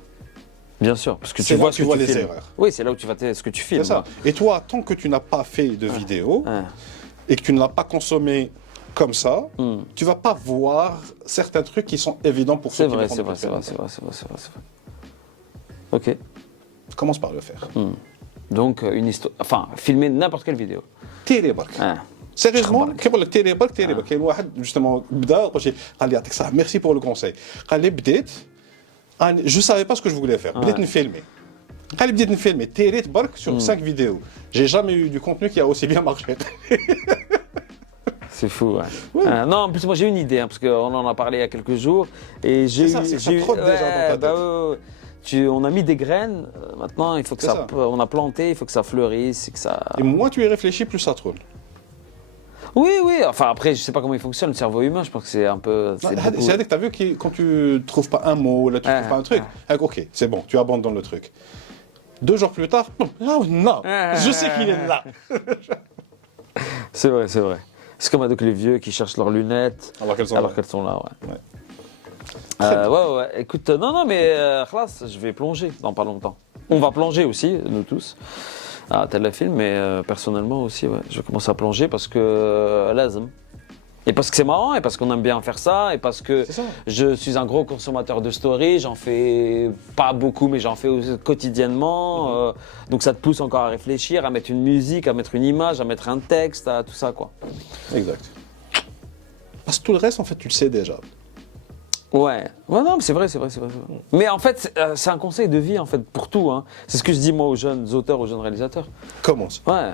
Bien sûr, parce que C'est tu là vois où ce tu que vois tu les filmes. erreurs. Oui, c'est là où tu vois ce que tu filmes. C'est ça. Et toi, tant que tu n'as pas fait de vidéo Ouais. et que tu ne l'as pas consommé comme ça, tu vas pas voir certains trucs qui sont évidents pour ceux C'est qui vrai, le font c'est depuis vrai, c'est vrai, longtemps. c'est vrai, c'est vrai. Ok. Commence par le faire. Donc, une histoire. Enfin, filmer n'importe quelle vidéo. تيري برك. Ah. سيريوزمون كيقول لك تيري برك تيري برك كاين واحد جوستومون بدا قال لي يعطيك الصحه ميرسي بور لو كونساي قال لي بديت جو سافي با سكو جو فولي فير بديت نفيلمي قال لي بديت نفيلمي تيريت برك sur 5 vidéos j'ai jamais eu du contenu qui a aussi bien marché. C'est fou, ouais. Non, en plus, moi j'ai une idée, hein, parce qu'on en a parlé il y a quelques jours. Et j'ai C'est ça, c'est que ça trotte déjà dans ta tête. On a mis des graines, maintenant il faut que C'est ça, ça. on a planté, il faut que ça fleurisse, et que ça. Et moins tu y réfléchis, plus ça tourne. Oui, oui, enfin après, je sais pas comment il fonctionne le cerveau humain, je pense que c'est un peu. C'est beaucoup- C'est-à-dire que tu as vu que quand tu trouves pas un mot, là tu trouves pas un truc, ok, c'est bon, tu abandonnes le truc. 2 jours plus tard, non, je sais qu'il est là. C'est vrai, c'est vrai. C'est comme avec les vieux qui cherchent leurs lunettes Alors qu'elles sont là. là, ouais. Ouais. Ouais. Écoute, non, mais khlas, je vais plonger dans pas longtemps. On va plonger aussi, nous tous, à Telefilm, mais personnellement aussi, ouais. Je commence à plonger parce que lazim. Et parce que c'est marrant, et parce qu'on aime bien faire ça, et parce que C'est ça. je suis un gros consommateur de stories, j'en fais pas beaucoup, mais j'en fais aussi quotidiennement. Donc ça te pousse encore à réfléchir, à mettre une musique, à mettre une image, à mettre un texte, à tout ça, quoi. Exact. Parce que tout le reste, en fait, tu le sais déjà. Ouais, non, mais c'est vrai. Mais en fait, c'est un conseil de vie en fait pour tout. Hein. C'est ce que je dis moi aux jeunes auteurs, aux jeunes réalisateurs. Commence. Ouais,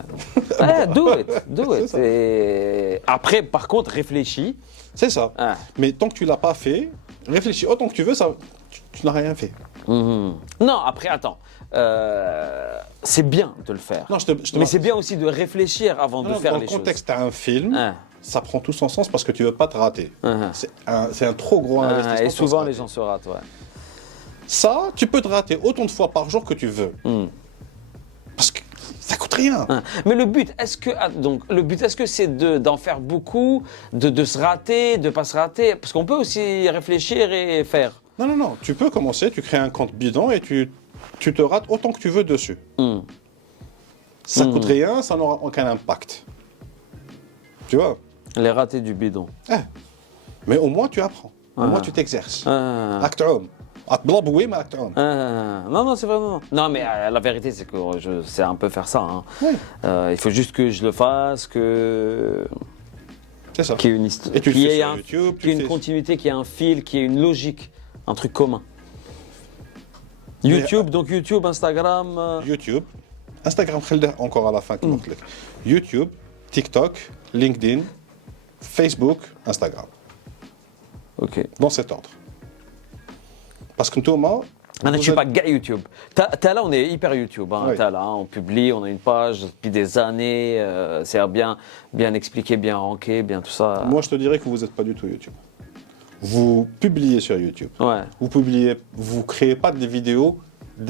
do it. C'est ça. Et après, par contre, réfléchis. C'est ça. Ah. Mais tant que tu l'as pas fait, réfléchis autant que tu veux, ça, tu n'as rien fait. Non, après, attends. C'est bien de le faire. Non, Mais c'est bien aussi de réfléchir avant de faire dans les le contexte, tu as un film, choses. ça prend tout son sens parce que tu veux pas te rater. C'est un trop gros investissement. Et pour souvent, se les rater. gens se ratent, ouais. Ça, tu peux te rater autant de fois par jour que tu veux. Parce que ça coûte rien. Mais le but, est-ce que c'est d'en faire beaucoup, de se rater, de pas se rater? Parce qu'on peut aussi réfléchir et faire. Non. Tu peux commencer, tu crées un compte bidon et tu te rates autant que tu veux dessus. Ça coûte rien, ça n'aura aucun impact. Tu vois? Les ratés du bidon. Mais au moins tu apprends. Au moins tu t'exerces. Acte homme. Oui, mais acte homme. Non, c'est vrai, non. Non, mais la vérité, c'est que je sais un peu faire ça. Hein. Oui. Il faut juste que je le fasse, C'est ça. qu'il y ait une histoire, Et tu le qu'il y fais ait sur YouTube, qu'il y ait une continuité, qu'il y ait un fil, qu'il y ait une logique, un truc commun. YouTube, donc YouTube, Instagram. YouTube, Instagram خليه encore à la fin كما قلت لك. YouTube, TikTok, LinkedIn, Facebook, Instagram. Ok. Dans cet ordre. Parce que Thomas, Je suis pas gars YouTube. Là, on est hyper YouTube. Hein. Oui. Là, on publie, on a une page depuis des années. C'est bien expliqué, bien ranké, bien tout ça. moi je te dirais que vous n'êtes pas du tout YouTube. Vous publiez sur YouTube. Ouais. Vous créez pas des vidéos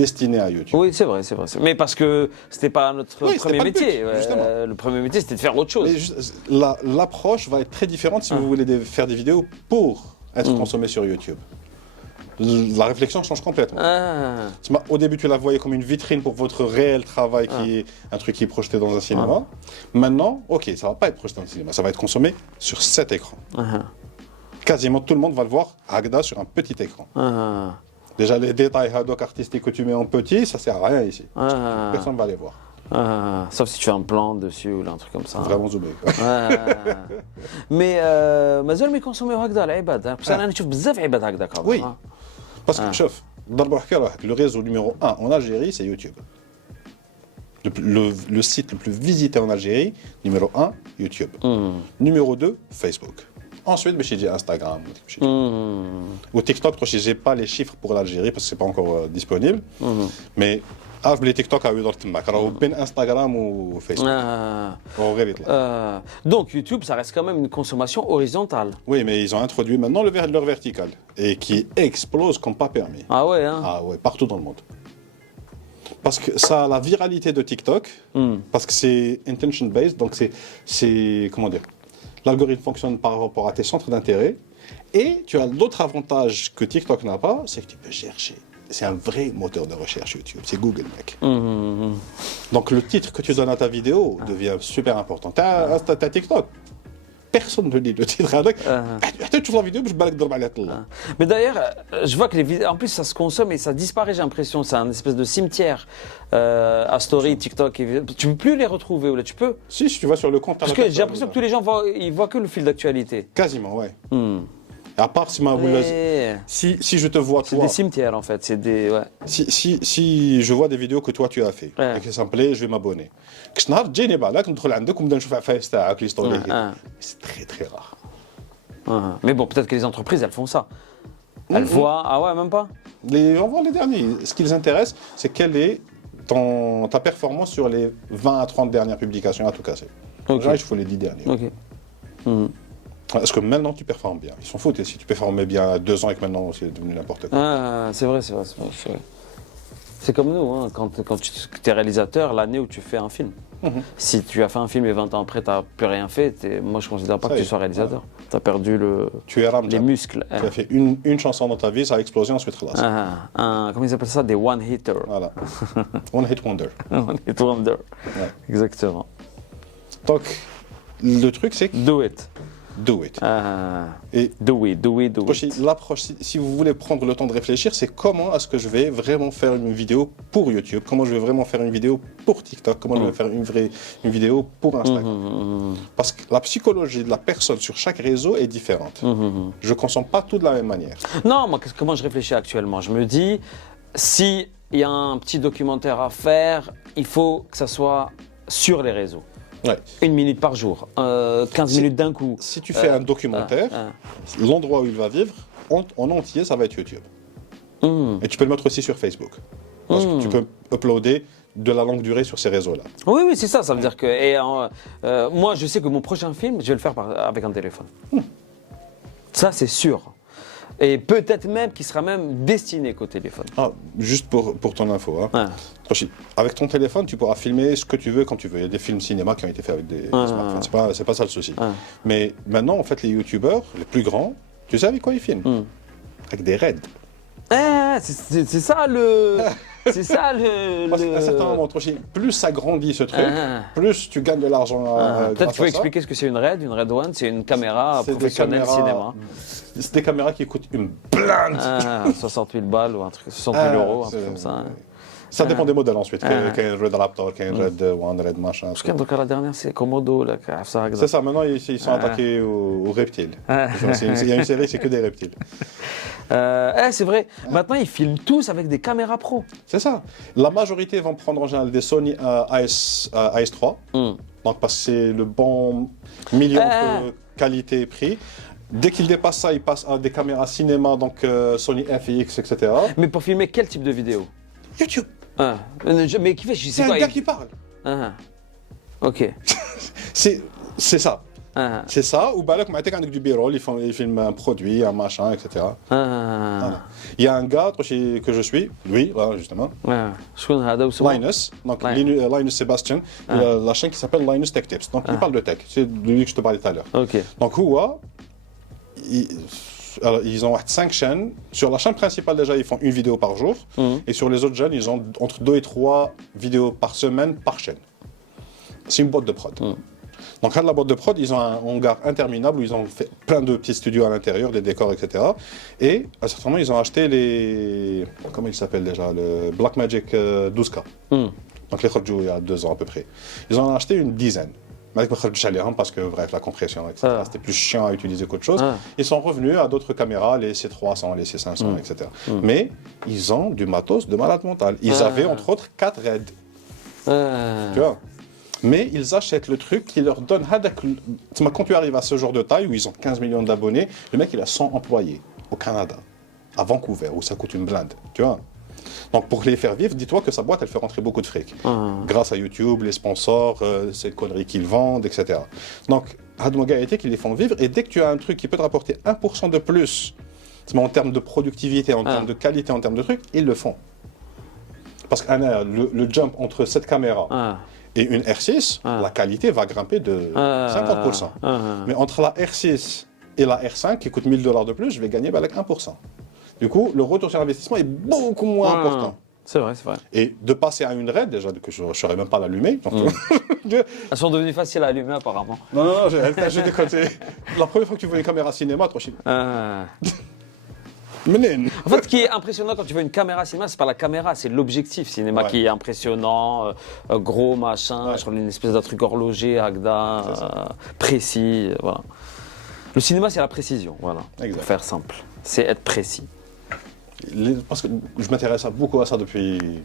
destinées à YouTube. Oui, c'est vrai. Mais parce que c'était pas notre Oui, c'était premier pas le but, métier. justement. Le premier métier, c'était de faire autre chose. Mais l'approche va être très différente si vous voulez faire des vidéos pour être consommées sur YouTube. La réflexion change complètement. Au début, tu la voyais comme une vitrine pour votre réel travail, qui est un truc qui est projeté dans un cinéma. Maintenant, ok, ça va pas être projeté dans un cinéma, ça va être consommé sur cet écran. Quasiment tout le monde va le voir, Agda, sur un petit écran. Déjà, les détails artistiques que tu mets en petit, ça sert à rien ici. Personne ne va les voir. Sauf si tu fais un plan dessus ou un truc comme ça. Vraiment zoomé. مي مازال ما يكونسوميو هكذا العباد بصح انا نشوف بزاف عباد هكذا Oui. Parce que, chef, le réseau numéro 1 en Algérie, c'est YouTube. Le site le plus visité en Algérie, numéro 1, YouTube. Numéro 2, Facebook. Ensuite, je dis Instagram. Ou TikTok, je n'ai pas les chiffres pour l'Algérie parce que ce n'est pas encore disponible. Mais les TikTok a eu dans le Instagram ou Facebook. Donc YouTube, ça reste quand même une consommation horizontale. Oui, mais ils ont introduit maintenant leur vertical et qui explose comme pas permis. Ah ouais, hein. Ah ouais, partout dans le monde. Parce que ça a la viralité de TikTok, parce que c'est intention-based, donc c'est comment dire, l'algorithme fonctionne par rapport à tes centres d'intérêt, et tu as l'autre avantage que TikTok n'a pas, c'est que tu peux chercher. C'est un vrai moteur de recherche YouTube, c'est Google, mec. Donc le titre que tu donnes à ta vidéo devient super important. T'as TikTok. Personne ne lit le titre avec. Tu vois la vidéo, je balade dans la tête. Mais d'ailleurs, je vois que les vidéos, en plus ça se consomme et ça disparaît, j'ai l'impression. C'est un espèce de cimetière à Story, TikTok. Tu peux plus les retrouver, ou là tu peux. Si tu vas sur le compte. Parce que j'ai l'impression que tous les gens voient que le fil d'actualité. Quasiment, ouais. À part si je te vois toi. C'est des cimetières en fait, c'est des. Ouais. Si je vois des vidéos que toi tu as fait, et que ça me plaît, je vais m'abonner. C'est très très rare. Mais bon, peut-être que les entreprises elles font ça. Elles voient. Ah ouais, même pas. On voit les derniers. Ce qui les intéresse, c'est quelle est ta performance sur les 20 à 30 dernières publications à tout casser. Genre, il faut les 10 derniers. Ok. Est-ce que maintenant tu performes bien? Ils s'en foutent. Et si tu performais bien à 2 ans et que maintenant c'est devenu n'importe quoi. C'est vrai. C'est comme nous, hein, quand tu es réalisateur, l'année où tu fais un film. Si tu as fait un film et 20 ans après tu n'as plus rien fait, moi je ne considère pas que tu sois réalisateur. Tu as perdu les muscles. Tu as fait une chanson dans ta vie, ça a explosé, ensuite là. Comment ils appellent ça? Des one-hitters. Voilà. One-hit wonder. One-hit wonder. Ouais. Exactement. Donc, le truc c'est que... Do it. Do it. Et do it. L'approche, si vous voulez prendre le temps de réfléchir, c'est comment est-ce que je vais vraiment faire une vidéo pour YouTube, comment je vais vraiment faire une vidéo pour TikTok, comment je vais faire une vidéo pour Instagram. Parce que la psychologie de la personne sur chaque réseau est différente. Je ne consomme pas tout de la même manière. Non, moi, comment je réfléchis actuellement? Je me dis, s'il y a un petit documentaire à faire, il faut que ça soit sur les réseaux. Ouais. 1 minute par jour, 15 minutes d'un coup. Si tu fais un documentaire, l'endroit où il va vivre, en entier, ça va être YouTube. Et tu peux le mettre aussi sur Facebook. Parce que tu peux uploader de la longue durée sur ces réseaux-là. Oui, c'est ça. Ça veut dire que... moi, je sais que mon prochain film, je vais le faire avec un téléphone. Ça, c'est sûr. Et peut-être même qu'il sera même destiné qu'au téléphone. Juste pour ton info. Hein. Avec ton téléphone, tu pourras filmer ce que tu veux quand tu veux. Il y a des films cinéma qui ont été faits avec des smartphones. C'est pas ça le souci. Mais maintenant, en fait, les youtubeurs, les plus grands, tu sais avec quoi ils filment? Avec des raids. C'est ça le... C'est ça le... Parce qu'à un certain moment, plus ça grandit ce truc, plus tu gagnes de l'argent. Peut-être qu'il faut expliquer ce que c'est une RED. Une RED One, c'est une caméra professionnelle cinéma. C'est des caméras qui coûtent une blinde. 60 000 balles ou un truc, 60 000 euros, un truc comme ça. Ça dépend des modèles ensuite. Qu'il y a un Red Raptor, qu'il y a un Red One, Red machin. Parce que la dernière, c'est Komodo. C'est ça, maintenant ils sont attaqués aux reptiles. Il y a une série, c'est que des reptiles. C'est vrai. Maintenant, ils filment tous avec des caméras pro. C'est ça. La majorité vont prendre en général des Sony AS3. Donc, parce que c'est le bon milieu entre qualité et prix. Dès qu'ils dépassent ça, ils passent à des caméras cinéma, donc Sony FX, etc. Mais pour filmer quel type de vidéo? YouTube. Mais qui fait? C'est un gars qui parle. Ok. C'est ça. C'est ça, ou balak avec du B-roll, ils filment un produit, un machin, etc. Voilà. Il y a un gars que je suis, lui, là, justement. Linus, donc Linus Sébastien, il a la chaîne qui s'appelle Linus Tech Tips. Donc il parle de tech, c'est de lui que je te parlais tout à l'heure. Ok. Donc ils ont 5 chaînes. Sur la chaîne principale, déjà, ils font une vidéo par jour. Et sur les autres chaînes, ils ont entre 2 et 3 vidéos par semaine par chaîne. C'est une boîte de prod. Donc, à la boîte de prod, ils ont un hangar interminable où ils ont fait plein de petits studios à l'intérieur, des décors, etc. Et à un certain moment, ils ont acheté les... Comment ils s'appellent déjà? Le Blackmagic 12K. Donc les خرجوا il y a 2 ans à peu près. Ils en ont acheté une dizaine. Mais ما خرجتش عليهم parce que bref la compression etc. C'était plus chiant à utiliser qu'autre chose. Ils sont revenus à d'autres caméras, les C300, les C500 etc. Mais ils ont du matos de malade mental. Ils avaient entre autres 4 RED. Tu vois. Mais ils achètent le truc qui leur donne quand tu arrives à ce genre de taille où ils ont 15 millions d'abonnés, le mec il a 100 employés au Canada, à Vancouver où ça coûte une blinde, tu vois. Donc pour les faire vivre, dis-toi que sa boîte elle fait rentrer beaucoup de fric. Grâce à YouTube, les sponsors, ces conneries qu'ils vendent, etc. Donc, Hadmogalité qu'ils les font vivre et dès que tu as un truc qui peut te rapporter 1% de plus, en termes de productivité, en termes de qualité, en termes de trucs, ils le font. Parce que le jump entre cette caméra et une R6, la qualité va grimper de 50%. Mais entre la R6 et la R5 qui coûte $1000 de plus, je vais gagner avec 1%. Du coup, le retour sur investissement est beaucoup moins important. C'est vrai, c'est vrai. Et de passer à une RED, déjà que je ne saurais même pas l'allumer. Elles sont devenues faciles à allumer apparemment. Non, je déconne. La première fois que tu vois une caméra cinéma, trop chiant. En fait, ce qui est impressionnant quand tu vois une caméra cinéma, c'est pas la caméra, c'est l'objectif cinéma qui est impressionnant, gros machin, sur une espèce de truc horloger, Agda, précis, voilà. Le cinéma, c'est la précision, voilà. Exact. Pour faire simple, c'est être précis. Parce que je m'intéresse beaucoup à ça depuis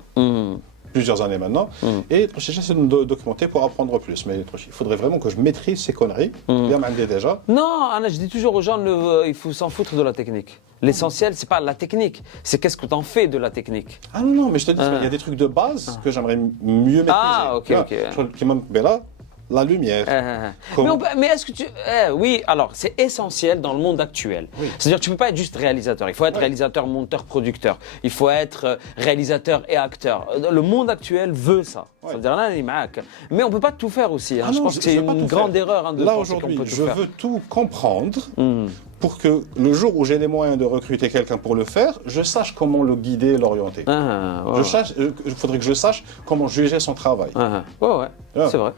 plusieurs années maintenant, et j'essaie de me documenter pour apprendre plus. Mais il faudrait vraiment que je maîtrise ces conneries, bien m'aider déjà. Non, Anna, je dis toujours aux gens, il faut s'en foutre de la technique. L'essentiel, c'est pas la technique, c'est qu'est-ce que tu en fais de la technique. Ah non, mais je te dis, il y a des trucs de base que j'aimerais mieux maîtriser. Ah, ok. La lumière. Mais est-ce que tu... oui, alors c'est essentiel dans le monde actuel. Oui. C'est-à-dire que tu ne peux pas être juste réalisateur. Il faut être réalisateur, monteur, producteur. Il faut être réalisateur et acteur. Le monde actuel veut ça. C'est-à-dire là, mais on ne peut pas tout faire aussi. Hein. Je pense que c'est une grande erreur. Là, aujourd'hui, je veux tout comprendre pour que le jour où j'ai les moyens de recruter quelqu'un pour le faire, je sache comment le guider, l'orienter. Il faudrait que je sache comment juger son travail. C'est vrai.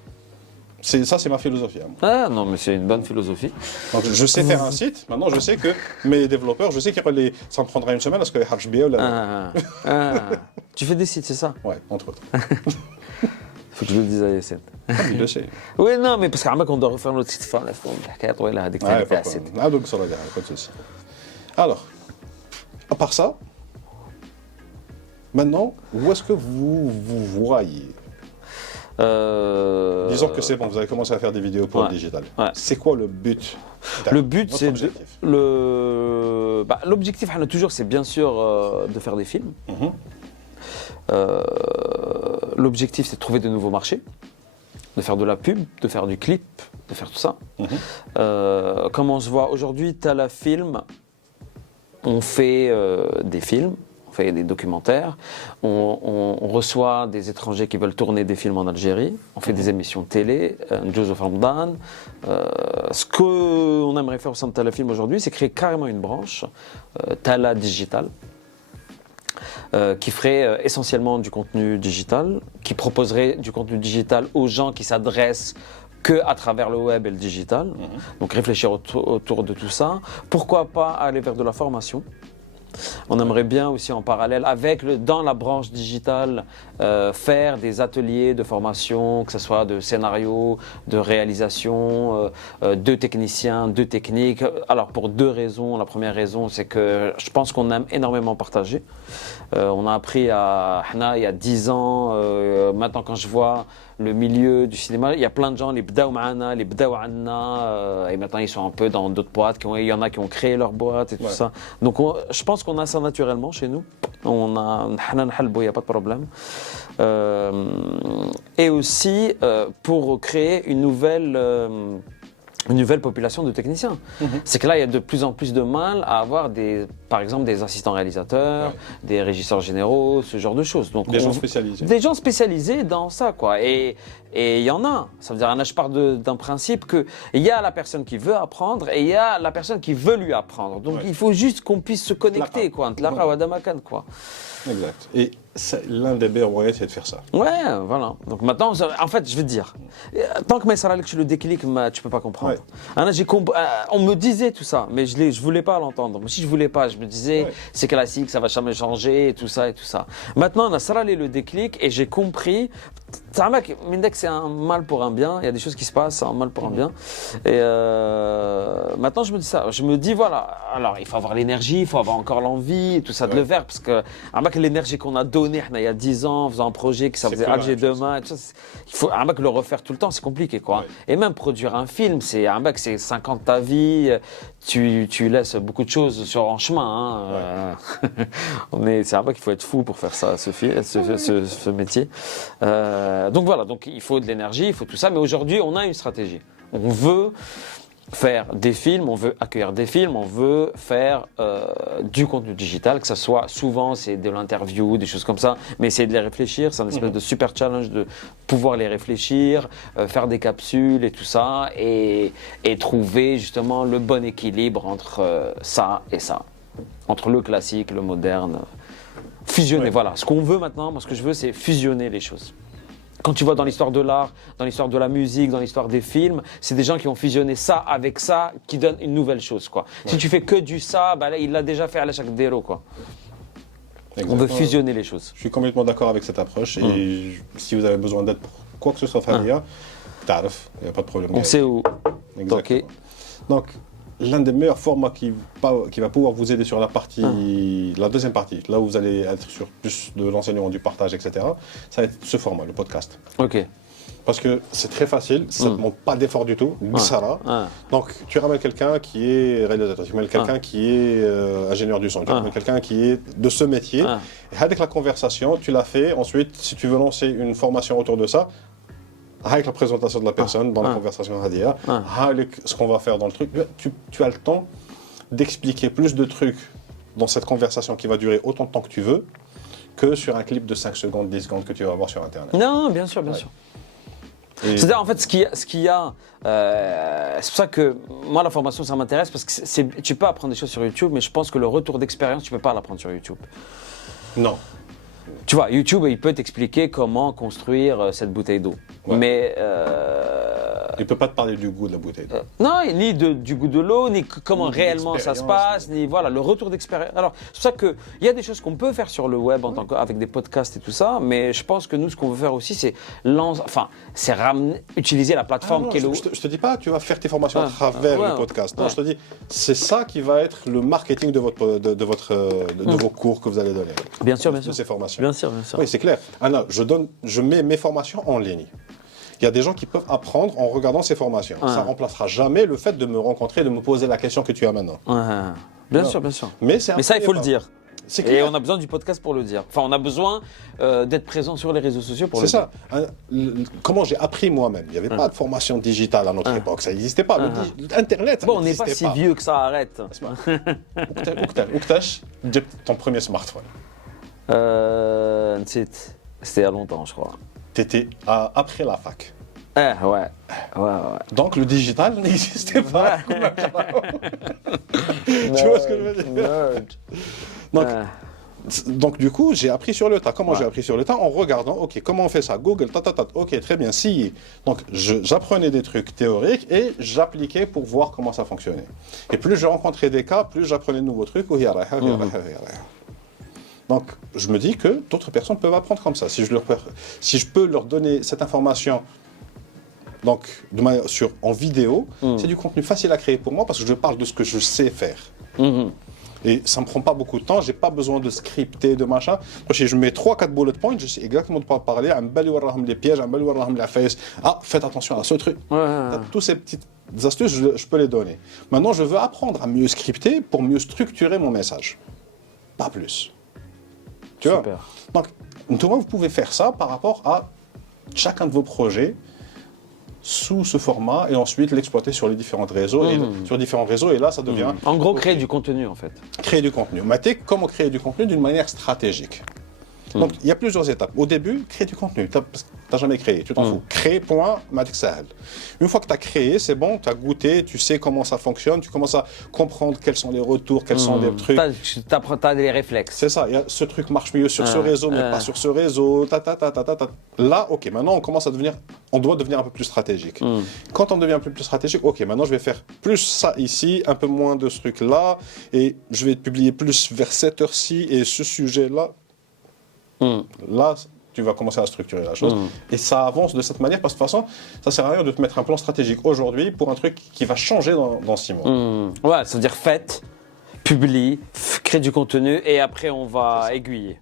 Ça, c'est ma philosophie. Ah non, mais c'est une bonne philosophie. Donc, je sais faire un site. Maintenant, je sais que mes développeurs, je sais que ça me prendra une semaine parce que les HBO... Tu fais des sites, c'est ça? Ouais, entre autres. Faut que je le dise à Yassine. Il le sait. Oui, non, mais parce qu'on doit refaire notre site. Donc ça va bien, pas de souci. Alors, à part ça, maintenant, où est-ce que vous voyez? Disons que c'est bon, vous avez commencé à faire des vidéos pour le digital. C'est quoi le but? Le but, c'est l'objectif, toujours, c'est bien sûr de faire des films. L'objectif, c'est de trouver de nouveaux marchés, de faire de la pub, de faire du clip, de faire tout ça. Comme on se voit aujourd'hui, Tala Film, on fait des films. On fait des documentaires, on reçoit des étrangers qui veulent tourner des films en Algérie, on fait des émissions de télé, Joseph Ramadan. Ce qu'on aimerait faire au sein de Tala Film aujourd'hui, c'est créer carrément une branche, Tala Digital, qui ferait essentiellement du contenu digital, qui proposerait du contenu digital aux gens qui s'adressent qu'à travers le web et le digital. Donc réfléchir autour de tout ça. Pourquoi pas aller vers de la formation? On aimerait bien aussi en parallèle, dans la branche digitale, faire des ateliers de formation, que ce soit de scénario, de réalisation, de techniciens, de techniques. Alors pour 2 raisons. La première raison, c'est que je pense qu'on aime énormément partager. On a appris il y a 10 ans, maintenant quand je vois le milieu du cinéma, il y a plein de gens, les bdaou ma'ana, les bdaou anna, et maintenant ils sont un peu dans d'autres boîtes, il y en a qui ont créé leur boîte et tout ça. Donc je pense qu'on a ça naturellement chez nous. On a il n'y a pas de problème. Et aussi pour créer une nouvelle population de techniciens. C'est que là, il y a de plus en plus de mal à avoir par exemple des assistants réalisateurs, des régisseurs généraux, ce genre de choses. Donc, des gens spécialisés. Des gens spécialisés dans ça, quoi. Et il y en a. Ça veut dire, je pars d'un principe qu'il y a la personne qui veut apprendre et il y a la personne qui veut lui apprendre. Donc il faut juste qu'on puisse se connecter, quoi. Exact. Et l'un des meilleurs moyens, c'est de faire ça. Ouais, voilà. Donc maintenant, en fait, je vais te dire, tant que tu le déclic, tu peux pas comprendre. On me disait tout ça, mais je voulais pas l'entendre. Mais si je voulais pas, je me me disais, c'est classique, ça va jamais changer, et tout ça, et tout ça. Maintenant, on a salé le déclic, et j'ai compris, c'est un mal pour un bien, il y a des choses qui se passent, c'est un mal pour un bien. Et maintenant, je me dis ça, je me dis, voilà, alors il faut avoir l'énergie, il faut avoir encore l'envie, et tout ça, de le faire, parce que l'énergie qu'on a donnée il y a 10 ans, en faisant un projet qui ça faisait Alger demain, et tout ça, il faut le refaire tout le temps, c'est compliqué, quoi. Ouais. Et même produire un film, c'est 5 ans de ta vie, tu laisses beaucoup de choses en chemin. C'est qu'il faut être fou pour faire ça, ce métier. Donc voilà, donc il faut de l'énergie, il faut tout ça, mais aujourd'hui on a une stratégie. On veut faire des films, on veut accueillir des films, on veut faire du contenu digital, que ça soit souvent c'est de l'interview, des choses comme ça, mais essayer de les réfléchir, c'est un espèce de super challenge de pouvoir les réfléchir, faire des capsules et tout ça, et trouver justement le bon équilibre entre ça et ça, entre le classique, le moderne, fusionner, voilà. Ce qu'on veut maintenant, moi ce que je veux c'est fusionner les choses. Quand tu vois dans l'histoire de l'art, dans l'histoire de la musique, dans l'histoire des films, c'est des gens qui ont fusionné ça avec ça, qui donnent une nouvelle chose, quoi. Ouais. Si tu fais que du ça, là, il l'a déjà fait à la chaque déro, quoi. Exactement. On veut fusionner les choses. Je suis complètement d'accord avec cette approche. Et si vous avez besoin d'aide pour quoi que ce soit, Faria, tarif, il n'y a pas de problème. On sait où. Exactement. Okay. Donc, l'un des meilleurs formats qui va pouvoir vous aider sur la deuxième partie, là où vous allez être sur plus de l'enseignement, du partage, etc., ça va être ce format, le podcast. Ok. Parce que c'est très facile, ça ne demande pas d'effort du tout, Donc tu ramènes quelqu'un qui est réalisateur, tu ramènes quelqu'un qui est ingénieur du son, tu ramènes quelqu'un qui est de ce métier, et avec la conversation, tu l'as fait. Ensuite, si tu veux lancer une formation autour de ça, avec la présentation de la personne, dans la conversation Hadia, avec ce qu'on va faire dans le truc, tu as le temps d'expliquer plus de trucs dans cette conversation qui va durer autant de temps que tu veux, que sur un clip de 5 secondes, 10 secondes que tu vas avoir sur Internet. Non, bien sûr, bien sûr. C'est-à-dire, en fait, ce qu'il y a, c'est pour ça que moi, la formation, ça m'intéresse, parce que tu peux apprendre des choses sur YouTube, mais je pense que le retour d'expérience, tu ne peux pas l'apprendre sur YouTube. Non. Tu vois, YouTube, il peut t'expliquer comment construire cette bouteille d'eau. Ouais. Mais il ne peut pas te parler du goût de la bouteille d'eau. Non, ni du goût de l'eau, ni comment réellement ça se passe, ni voilà, le retour d'expérience. Alors, c'est pour ça qu'il y a des choses qu'on peut faire sur le web avec des podcasts et tout ça, mais je pense que nous, ce qu'on veut faire aussi, c'est utiliser la plateforme qui est le... Je te dis pas, tu vas faire tes formations à travers le podcast. Non, je te dis, c'est ça qui va être le marketing de vos cours que vous allez donner. Bien sûr, bien sûr. De ces formations. Bien sûr, bien sûr. Oui, c'est clair. Anna, je mets mes formations en ligne. Il y a des gens qui peuvent apprendre en regardant ces formations. Ça ne remplacera jamais le fait de me rencontrer, de me poser la question que tu as maintenant. Bien sûr, bien sûr. Mais ça, il faut le dire. Et on a besoin du podcast pour le dire. Enfin, on a besoin d'être présent sur les réseaux sociaux pour le dire. C'est ça. Comment j'ai appris moi-même. Il n'y avait pas de formation digitale à notre époque. Ça n'existait pas. Internet, on n'est pas si vieux que ça, arrête. Où t'as ton premier smartphone? C'était il y a longtemps, je crois. T'étais après la fac. Ouais. Donc le digital n'existait pas. Tu vois ce que je veux dire? Donc du coup, j'ai appris sur le tas. Comment j'ai appris sur le tas? En regardant, ok, comment on fait ça? Google, ok, très bien, si. Donc j'apprenais des trucs théoriques et j'appliquais pour voir comment ça fonctionnait. Et plus je rencontrais des cas, plus j'apprenais de nouveaux trucs. Donc, je me dis que d'autres personnes peuvent apprendre comme ça. Si je peux leur donner cette information donc, en vidéo, c'est du contenu facile à créer pour moi parce que je parle de ce que je sais faire. Et ça ne me prend pas beaucoup de temps, je n'ai pas besoin de scripter, de machin. Je mets 3-4 bullet points, je sais exactement de quoi parler. Les pièges, la face. Faites attention à ce truc. Toutes ces petites astuces, je peux les donner. Maintenant, je veux apprendre à mieux scripter pour mieux structurer mon message. Pas plus. Tu vois? Donc, vous pouvez faire ça par rapport à chacun de vos projets sous ce format et ensuite l'exploiter sur les différents réseaux. Et là, ça devient... En gros, créer du contenu, en fait. Créer du contenu. Mais comment créer du contenu d'une manière stratégique. Donc, il y a plusieurs étapes. Au début, créer du contenu. Tu t'as jamais créé, tu t'en fous. Créer, point, matik sahel. Une fois que tu as créé, c'est bon, tu as goûté, tu sais comment ça fonctionne, tu commences à comprendre quels sont les retours, quels sont les trucs. T'as des réflexes. C'est ça, ce truc marche mieux sur ce réseau, mais pas sur ce réseau. Là, ok, maintenant on doit devenir un peu plus stratégique. Quand on devient un peu plus stratégique, ok, maintenant je vais faire plus ça ici, un peu moins de ce truc-là, et je vais publier plus vers cette heure-ci et ce sujet-là. Là, tu vas commencer à structurer la chose. Et ça avance de cette manière parce que de toute façon, ça sert à rien de te mettre un plan stratégique aujourd'hui pour un truc qui va changer dans 6 mois. Ouais, ça veut dire faites, publie, crée du contenu et après on va aiguiller.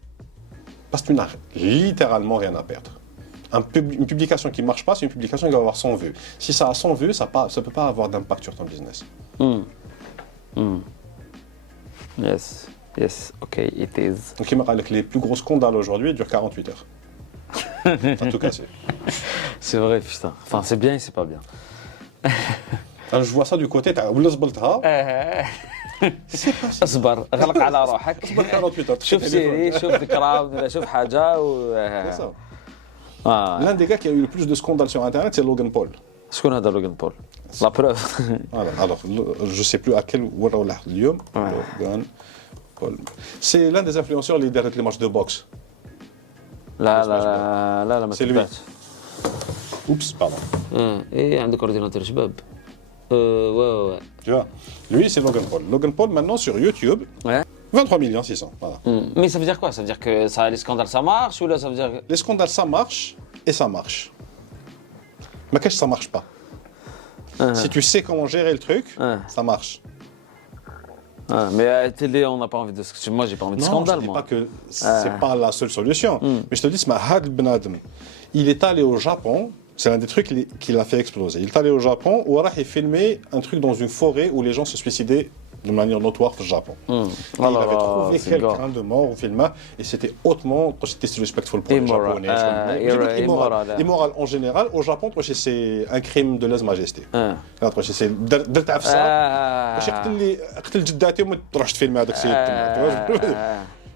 Parce que tu n'as littéralement rien à perdre. Une publication qui ne marche pas, c'est une publication qui va avoir 100 vues. Si ça a 100 vues, ça ne peut pas avoir d'impact sur ton business. Yes, ok, it is. Donc il me rappelle que les plus gros scandales aujourd'hui durent 48 heures. T'as tout cassé. C'est vrai, putain. Enfin, c'est bien et c'est pas bien. Alors, je vois ça du côté, t'as Oulazbalta. C'est pas ça. اصبر غلق على روحك اصبر 48 heures. شوف سيري شوف ذكرى ولا شوف حاجه C'est ça. L'un des gars qui a eu le plus de scandales sur internet, c'est Logan Paul. شكون هذا لوغان بول لا بروف Voilà. Alors, je sais plus à quel ورا ولا اليوم. Logan Paul. C'est l'un des influenceurs les derniers les matchs de boxe. لا ما C'est lui. تبعش Oups, pardon. ايه عندك اورديناتور شباب ouais. Tu vois, lui c'est Logan Paul. Logan Paul maintenant sur YouTube, Ouais. 23 millions 600. Voilà. Mais ça veut dire quoi? Ça veut dire que ça, les scandales ça marche ou là ça veut dire que... Les scandales ça marche et ça marche. Mais qu'est-ce que ça marche pas? Si tu sais comment gérer le truc, ça marche. mais à la télé on n'a pas envie de... Moi j'ai pas envie de scandale je dis moi. pas que c'est pas la seule solution. Mais je te dis, Had Ben Adem, il est allé au Japon. C'est l'un des trucs qui l'a fait exploser. Il est allé au Japon où il filmait un truc dans une forêt où les gens se suicidaient de manière notoire au Japon. Et il avait trouvé quelqu'un de mort au film et c'était hautement disrespectful pour les Japonais. Immoral en général. Au Japon, c'est un crime de lèse-majesté. C'est درت عفسه باش قتل جداتي وما تروحش تفيلم هذاك السيد.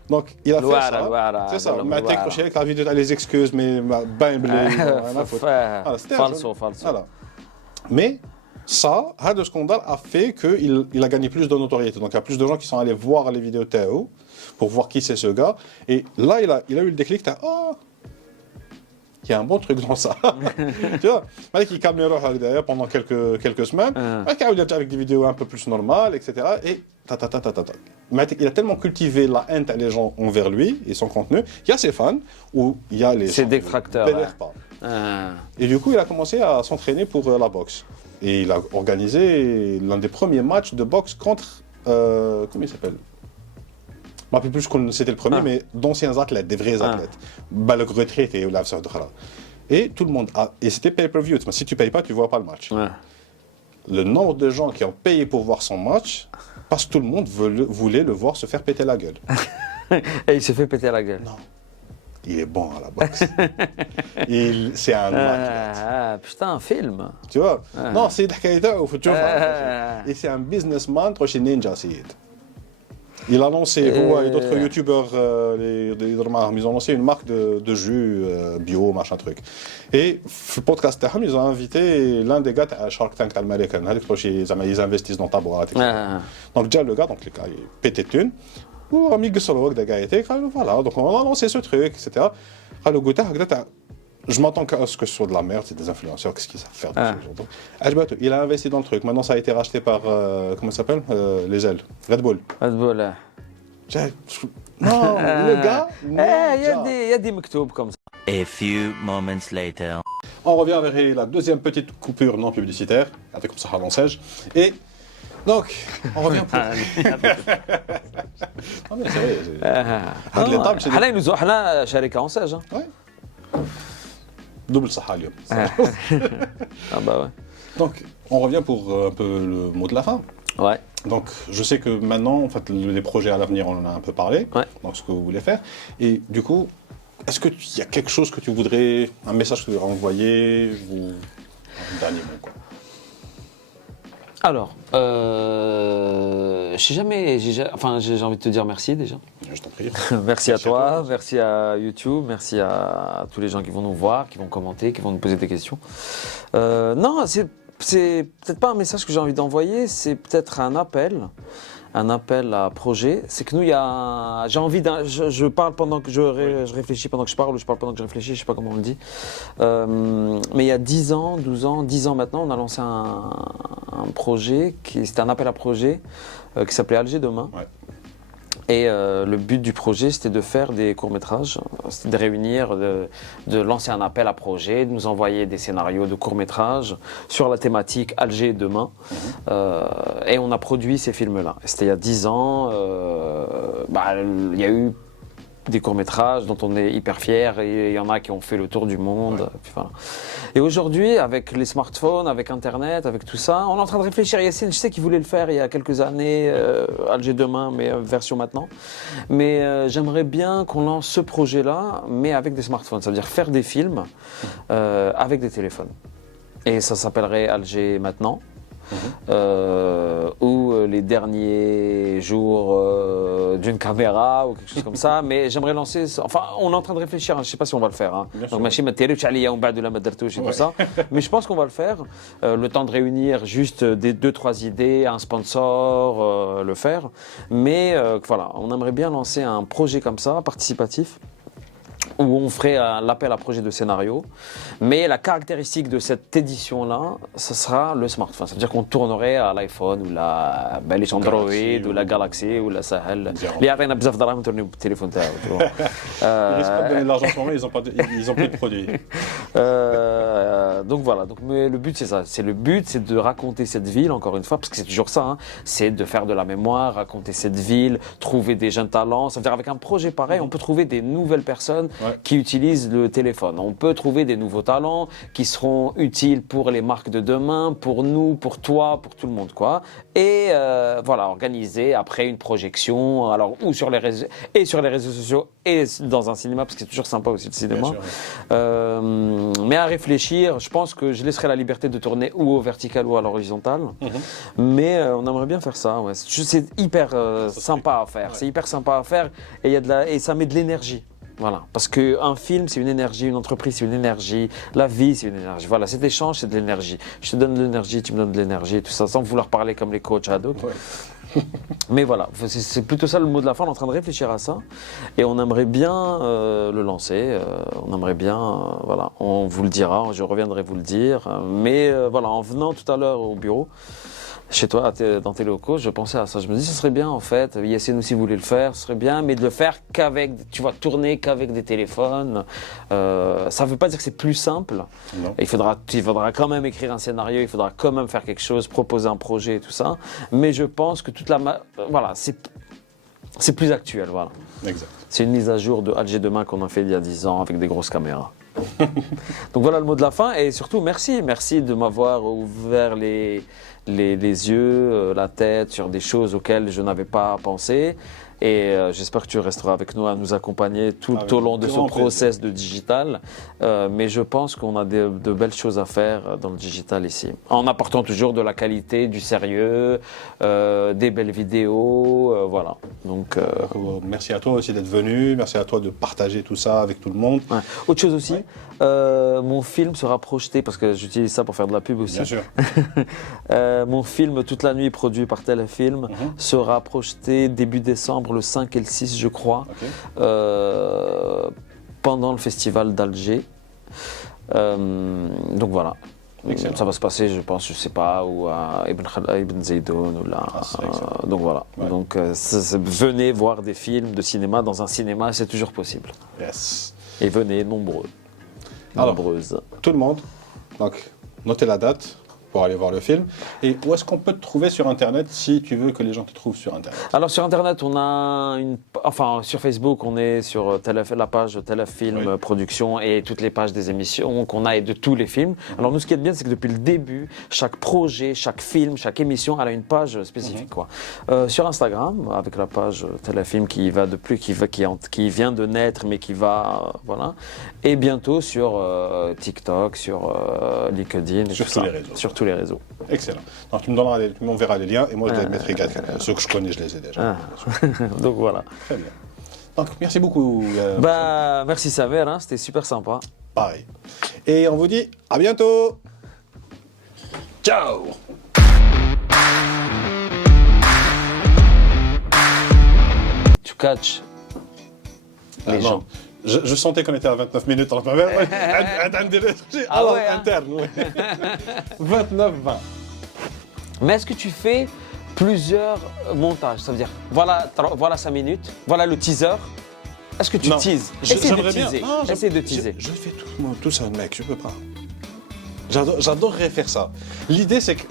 Donc il a fait ça. C'est ça. La vidéo les excuses mais ben falso. Voilà. Mais ça, le scandale a fait qu'il a gagné plus de notoriété. Donc il y a plus de gens qui sont allés voir les vidéos Théo pour voir qui c'est ce gars. Et là, il a eu le déclic. Il y a un bon truc dans ça. Tu vois, il calme derrière pendant quelques semaines. Avec des vidéos un peu plus normales, etc. Et il a tellement cultivé la haine des gens envers lui et son contenu. Il y a ses fans ou il y a les... C'est détracteurs. Et du coup, il a commencé à s'entraîner pour la boxe. Et il a organisé l'un des premiers matchs de boxe contre... comment il s'appelle? Je ne me rappelle plus que c'était le premier, mais d'anciens athlètes, des vrais athlètes. Balog retraité ou l'afsar de khala. Et tout le monde a... Et c'était pay-per-view. Si tu ne payes pas, tu ne vois pas le match. Le nombre de gens qui ont payé pour voir son match, parce que tout le monde voulait le voir se faire péter la gueule. Et il se fait péter la gueule. Non. Il est bon à la boxe. C'est un athlète. Putain, un film. Tu vois? Non, c'est et c'est un businessman chez Ninja Seed. Il a lancé, et d'autres youtubeurs, ils ont lancé une marque de jus bio, machin truc. Et le podcast, ils ont invité l'un des gars à Shark Tank américain. Ils investissent dans ta boîte. Donc, déjà, le gars, il pétait de thunes. Voilà, donc on a lancé ce truc, etc. Je m'entends à ce que ce soit de la merde, c'est des influenceurs, qu'est-ce qu'ils savent faire de ce genre. Il a investi dans le truc, maintenant ça a été racheté par, comment ça s'appelle, les ailes, Red Bull. Non, le gars, il y a des mektoub comme ça. A few moments later. On revient vers la deuxième petite coupure non publicitaire, avec comme ça à l'enseigne, et donc, on revient pour... Non mais c'est vrai, حنا شركة أنساج. Ouais. Double Sahara اليوم. Ah bah ouais. Donc, on revient pour un peu le mot de la fin. Ouais. Donc, je sais que maintenant, en fait, les projets à l'avenir, on en a un peu parlé, donc ce que vous voulez faire. Et du coup, est-ce qu'il y a quelque chose que tu voudrais, un message que tu voudrais envoyer, ou un dernier mot, quoi? Alors, j'ai envie de te dire merci déjà. Je t'en prie. Merci à toi, merci à YouTube, merci à tous les gens qui vont nous voir, qui vont commenter, qui vont nous poser des questions. Non, c'est peut-être pas un message que j'ai envie d'envoyer, c'est peut-être un appel à projet. C'est que nous, j'ai envie je parle pendant que je réfléchis pendant que je parle, ou je parle pendant que je réfléchis, je sais pas comment on le dit. Mais il y a 10 ans, 12 ans, 10 ans maintenant, on a lancé un projet, c'était un appel à projet qui s'appelait Alger Demain. Ouais. Et le but du projet, c'était de faire des courts-métrages, c'était de réunir, de lancer un appel à projet, de nous envoyer des scénarios de courts-métrages sur la thématique Alger demain. Et on a produit ces films-là. C'était il y a 10 ans. Il y a eu des courts-métrages dont on est hyper fiers, et il y en a qui ont fait le tour du monde. Ouais. Puis voilà. Et aujourd'hui, avec les smartphones, avec Internet, avec tout ça, on est en train de réfléchir. Yassine, je sais qu'il voulait le faire il y a quelques années, Alger demain, mais version maintenant. Mais j'aimerais bien qu'on lance ce projet-là, mais avec des smartphones. Ça veut dire faire des films avec des téléphones. Et ça s'appellerait Alger maintenant. Ou les derniers jours d'une caméra ou quelque chose comme ça, mais j'aimerais lancer, enfin on est en train de réfléchir, je ne sais pas si on va le faire, donc machine matérielle et tout ça, mais je pense qu'on va le faire, le temps de réunir juste des 2-3 idées, un sponsor, le faire, mais voilà, on aimerait bien lancer un projet comme ça, participatif, où on ferait l'appel à projet de scénario. Mais la caractéristique de cette édition-là, ce sera le smartphone. C'est-à-dire qu'on tournerait à l'iPhone ou les Android ou la Galaxy ou la Sahel. Les Arena bzaf d'argent tourner au téléphone. Ils risquent pas de donner de l'argent en ce moment, ils ont plus de produits. Donc voilà, mais le but c'est ça. Le but c'est de raconter cette ville, encore une fois, parce que c'est toujours ça. C'est de faire de la mémoire, raconter cette ville, trouver des jeunes talents. Ça veut dire avec un projet pareil, on peut trouver des nouvelles personnes qui utilisent le téléphone. On peut trouver des nouveaux talents qui seront utiles pour les marques de demain, pour nous, pour toi, pour tout le monde, quoi. Et voilà, organiser après une projection, alors ou sur les réseaux sociaux et dans un cinéma, parce que c'est toujours sympa aussi le cinéma. Mais à réfléchir, je pense que je laisserai la liberté de tourner ou au vertical ou à l'horizontale. Mais on aimerait bien faire ça. Ouais. C'est hyper sympa à faire. C'est hyper sympa à faire et ça met de l'énergie. Voilà, parce qu'un film, c'est une énergie, une entreprise, c'est une énergie, la vie, c'est une énergie. Voilà, cet échange, c'est de l'énergie. Je te donne de l'énergie, tu me donnes de l'énergie, tout ça, sans vouloir parler comme les coachs ad hoc. Mais voilà, c'est plutôt ça le mot de la fin. On est en train de réfléchir à ça et on aimerait bien le lancer. On aimerait bien, voilà, on vous le dira, je reviendrai vous le dire. Mais voilà, en venant tout à l'heure au bureau, chez toi, dans tes locaux, je pensais à ça. Je me dis, ce serait bien en fait. Yassine aussi voulait le faire, ce serait bien, mais de le faire qu'avec, tu vois, tourner qu'avec des téléphones. Ça ne veut pas dire que c'est plus simple. Non. Il faudra quand même écrire un scénario, il faudra quand même faire quelque chose, proposer un projet et tout ça. Mais je pense que voilà, c'est plus actuel, voilà. Exact. C'est une mise à jour de Alger demain qu'on a fait il y a 10 ans avec des grosses caméras. Donc voilà le mot de la fin et surtout merci de m'avoir ouvert les yeux, la tête sur des choses auxquelles je n'avais pas pensé et j'espère que tu resteras avec nous à nous accompagner tout au long de ce process de digital, mais je pense qu'on a de belles choses à faire dans le digital ici, en apportant toujours de la qualité, du sérieux, des belles vidéos, voilà. Donc, merci à toi aussi d'être venu, merci à toi de partager tout ça avec tout le monde. Ouais. Autre chose aussi, mon film sera projeté, parce que j'utilise ça pour faire de la pub aussi. Bien sûr. Mon film Toute la nuit, produit par Telefilm, sera projeté début décembre, le 5 et le 6 je crois, pendant le festival d'Alger. Donc voilà. Excellent. Ça va se passer, je pense, je sais pas, ou à Ibn Zaydoun, ou là. Donc voilà. Ouais. Donc venez voir des films de cinéma dans un cinéma, c'est toujours possible. Yes. Et venez nombreux. Nombreuses. Alors, tout le monde, donc notez la date pour aller voir le film. Et où est-ce qu'on peut te trouver sur Internet si tu veux que les gens te trouvent sur Internet? Alors sur Internet, on a sur Facebook, on est sur la page Telefilm Production et toutes les pages des émissions qu'on a et de tous les films. Alors nous, ce qui est bien, c'est que depuis le début, chaque projet, chaque film, chaque émission, elle a une page spécifique. Quoi. Sur Instagram, avec la page Telefilm qui vient de naître, mais qui va, voilà. Et bientôt sur TikTok, sur LinkedIn, sur tous les réseaux. Sur tous les réseaux. Excellent. Donc tu m'enverras les liens et moi je les mettrai. Ceux que je connais, je les ai déjà. Donc voilà. Très bien. Donc, merci beaucoup. Bah, merci Saver, hein, c'était super sympa. Pareil. Et on vous dit à bientôt. Ciao. Tu catches les gens. Je sentais qu'on était à 29 minutes. Ah ouais, hein. interne, ouais. 29-20. Mais est-ce que tu fais plusieurs montages? Ça veut dire, voilà 5 minutes, voilà le teaser. Est-ce que tu Non. teases? Essaye de J'aimerais bien. teaser. Non, Essaye de teaser. Je fais tout ça, mec, je peux pas. J'adorerais faire ça. L'idée, c'est que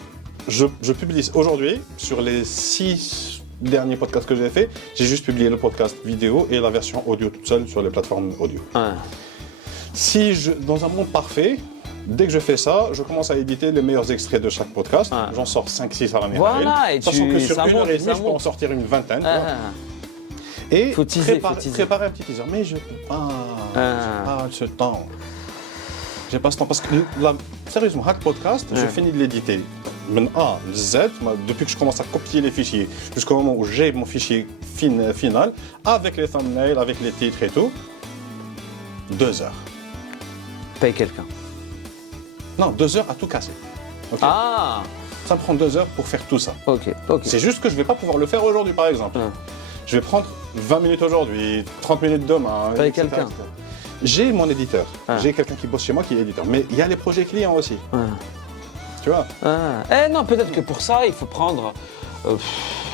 je publie aujourd'hui, sur les 6 derniers podcasts que j'ai fait, j'ai juste publié le podcast vidéo et la version audio toute seule sur les plateformes audio. Ah. Dans un monde parfait, dès que je fais ça, je commence à éditer les meilleurs extraits de chaque podcast. Ah. J'en sors 5-6 à l'année. Voilà, et sachant que sur ça une monte, heure et demie, ça je peux en monte. sortir une vingtaine. tu vois. Ah. Et Faut teaser, préparer un petit teaser. Mais je peux pas. J'ai pas ce temps. J'ai pas ce temps. Parce que sérieusement, Hack Podcast, je finis de l'éditer. De A, Z, depuis que je commence à copier les fichiers, jusqu'au moment où j'ai mon fichier final, avec les thumbnails, avec les titres et tout, 2 heures. Paye quelqu'un. Non, 2 heures à tout casser. Ok. Ah, Ça me prend 2 heures pour faire tout ça. ok. C'est juste que je vais pas pouvoir le faire aujourd'hui, par exemple. Ah. Je vais prendre 20 minutes aujourd'hui, 30 minutes demain. Paye etc., quelqu'un. etc. J'ai mon éditeur. Ah. J'ai quelqu'un qui bosse chez moi qui est éditeur. Mais il y a les projets clients aussi. Ah. Tu vois. Ah. Eh non, peut-être que pour ça, il faut prendre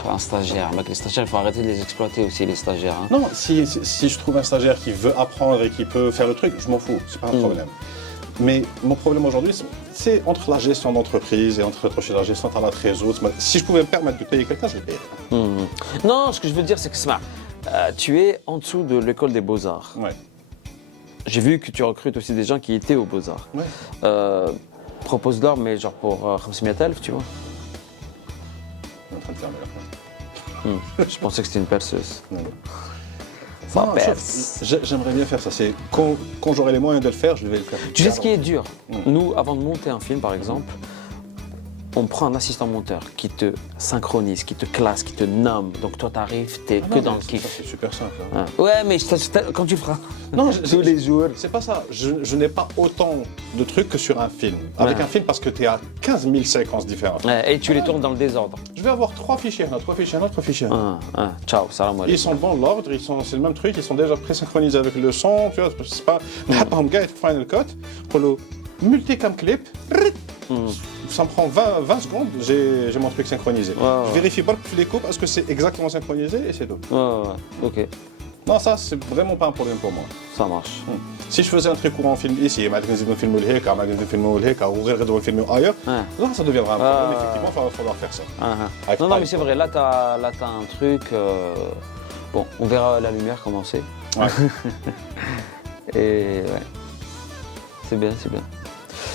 un stagiaire. Mec, les stagiaires, il faut arrêter de les exploiter aussi, les stagiaires. Hein. Non, si je trouve un stagiaire qui veut apprendre et qui peut faire le truc, je m'en fous. C'est pas un problème. Mais mon problème aujourd'hui, c'est entre la gestion d'entreprise et entre la gestion de la trésorerie. Si je pouvais me permettre de payer quelqu'un, je le payerais. Non, ce que je veux dire, c'est que tu es en dessous de l'école des Beaux-Arts. Ouais. J'ai vu que tu recrutes aussi des gens qui étaient aux Beaux-Arts. Ouais. Propose-leur, mais genre pour 500,000, tu vois. On est en train de fermer la fenêtre. Je pensais que c'était une perceuse. Non, non. Ça Non, perce. j'aimerais bien faire ça. C'est quand j'aurai les moyens de le faire, je vais le faire. Tu sais ce qui est dur? Nous, avant de monter un film, par exemple, on prend un assistant monteur qui te synchronise, qui te classe, qui te nomme. Donc toi, t'arrives, t'es que dans le kiff. C'est super simple. Hein. Ah. Ouais, mais quand tu le feras Non, tous les jours. C'est pas ça. Je n'ai pas autant de trucs que sur un film. Avec Ouais. un film, parce que tu es à 15 000 séquences différentes. Ouais, et tu les tournes dans le désordre. Je vais avoir 3 fichiers, 3 fichiers, 3 fichiers. Ciao, salam Ils alaikum. sont dans l'ordre, c'est le même truc, ils sont déjà pré-synchronisés avec le son, tu vois, c'est pas... نحطهم كاع في Final Cut, نقولوا multicam clip, ça me prend 20 secondes, j'ai mon truc synchronisé. Ouais. Je vérifie pas les coupes, est-ce que c'est exactement synchronisé et c'est tout. Ouais, ok, Non, ça, c'est vraiment pas un problème pour moi. ça marche. Si je faisais un truc courant film ici, ما نزيدو نفيلمو لهيك، ما نفيلمو لهيك، ou غير غدوة نفيلمو ailleurs, Ouais. là, ça deviendra un problème, Ah. effectivement, il va falloir faire ça. Avec Non, non, mais Prime. c'est vrai, là, t'as un truc. Bon, on verra la lumière commencer. Ouais. Et ouais. C'est bien, c'est bien.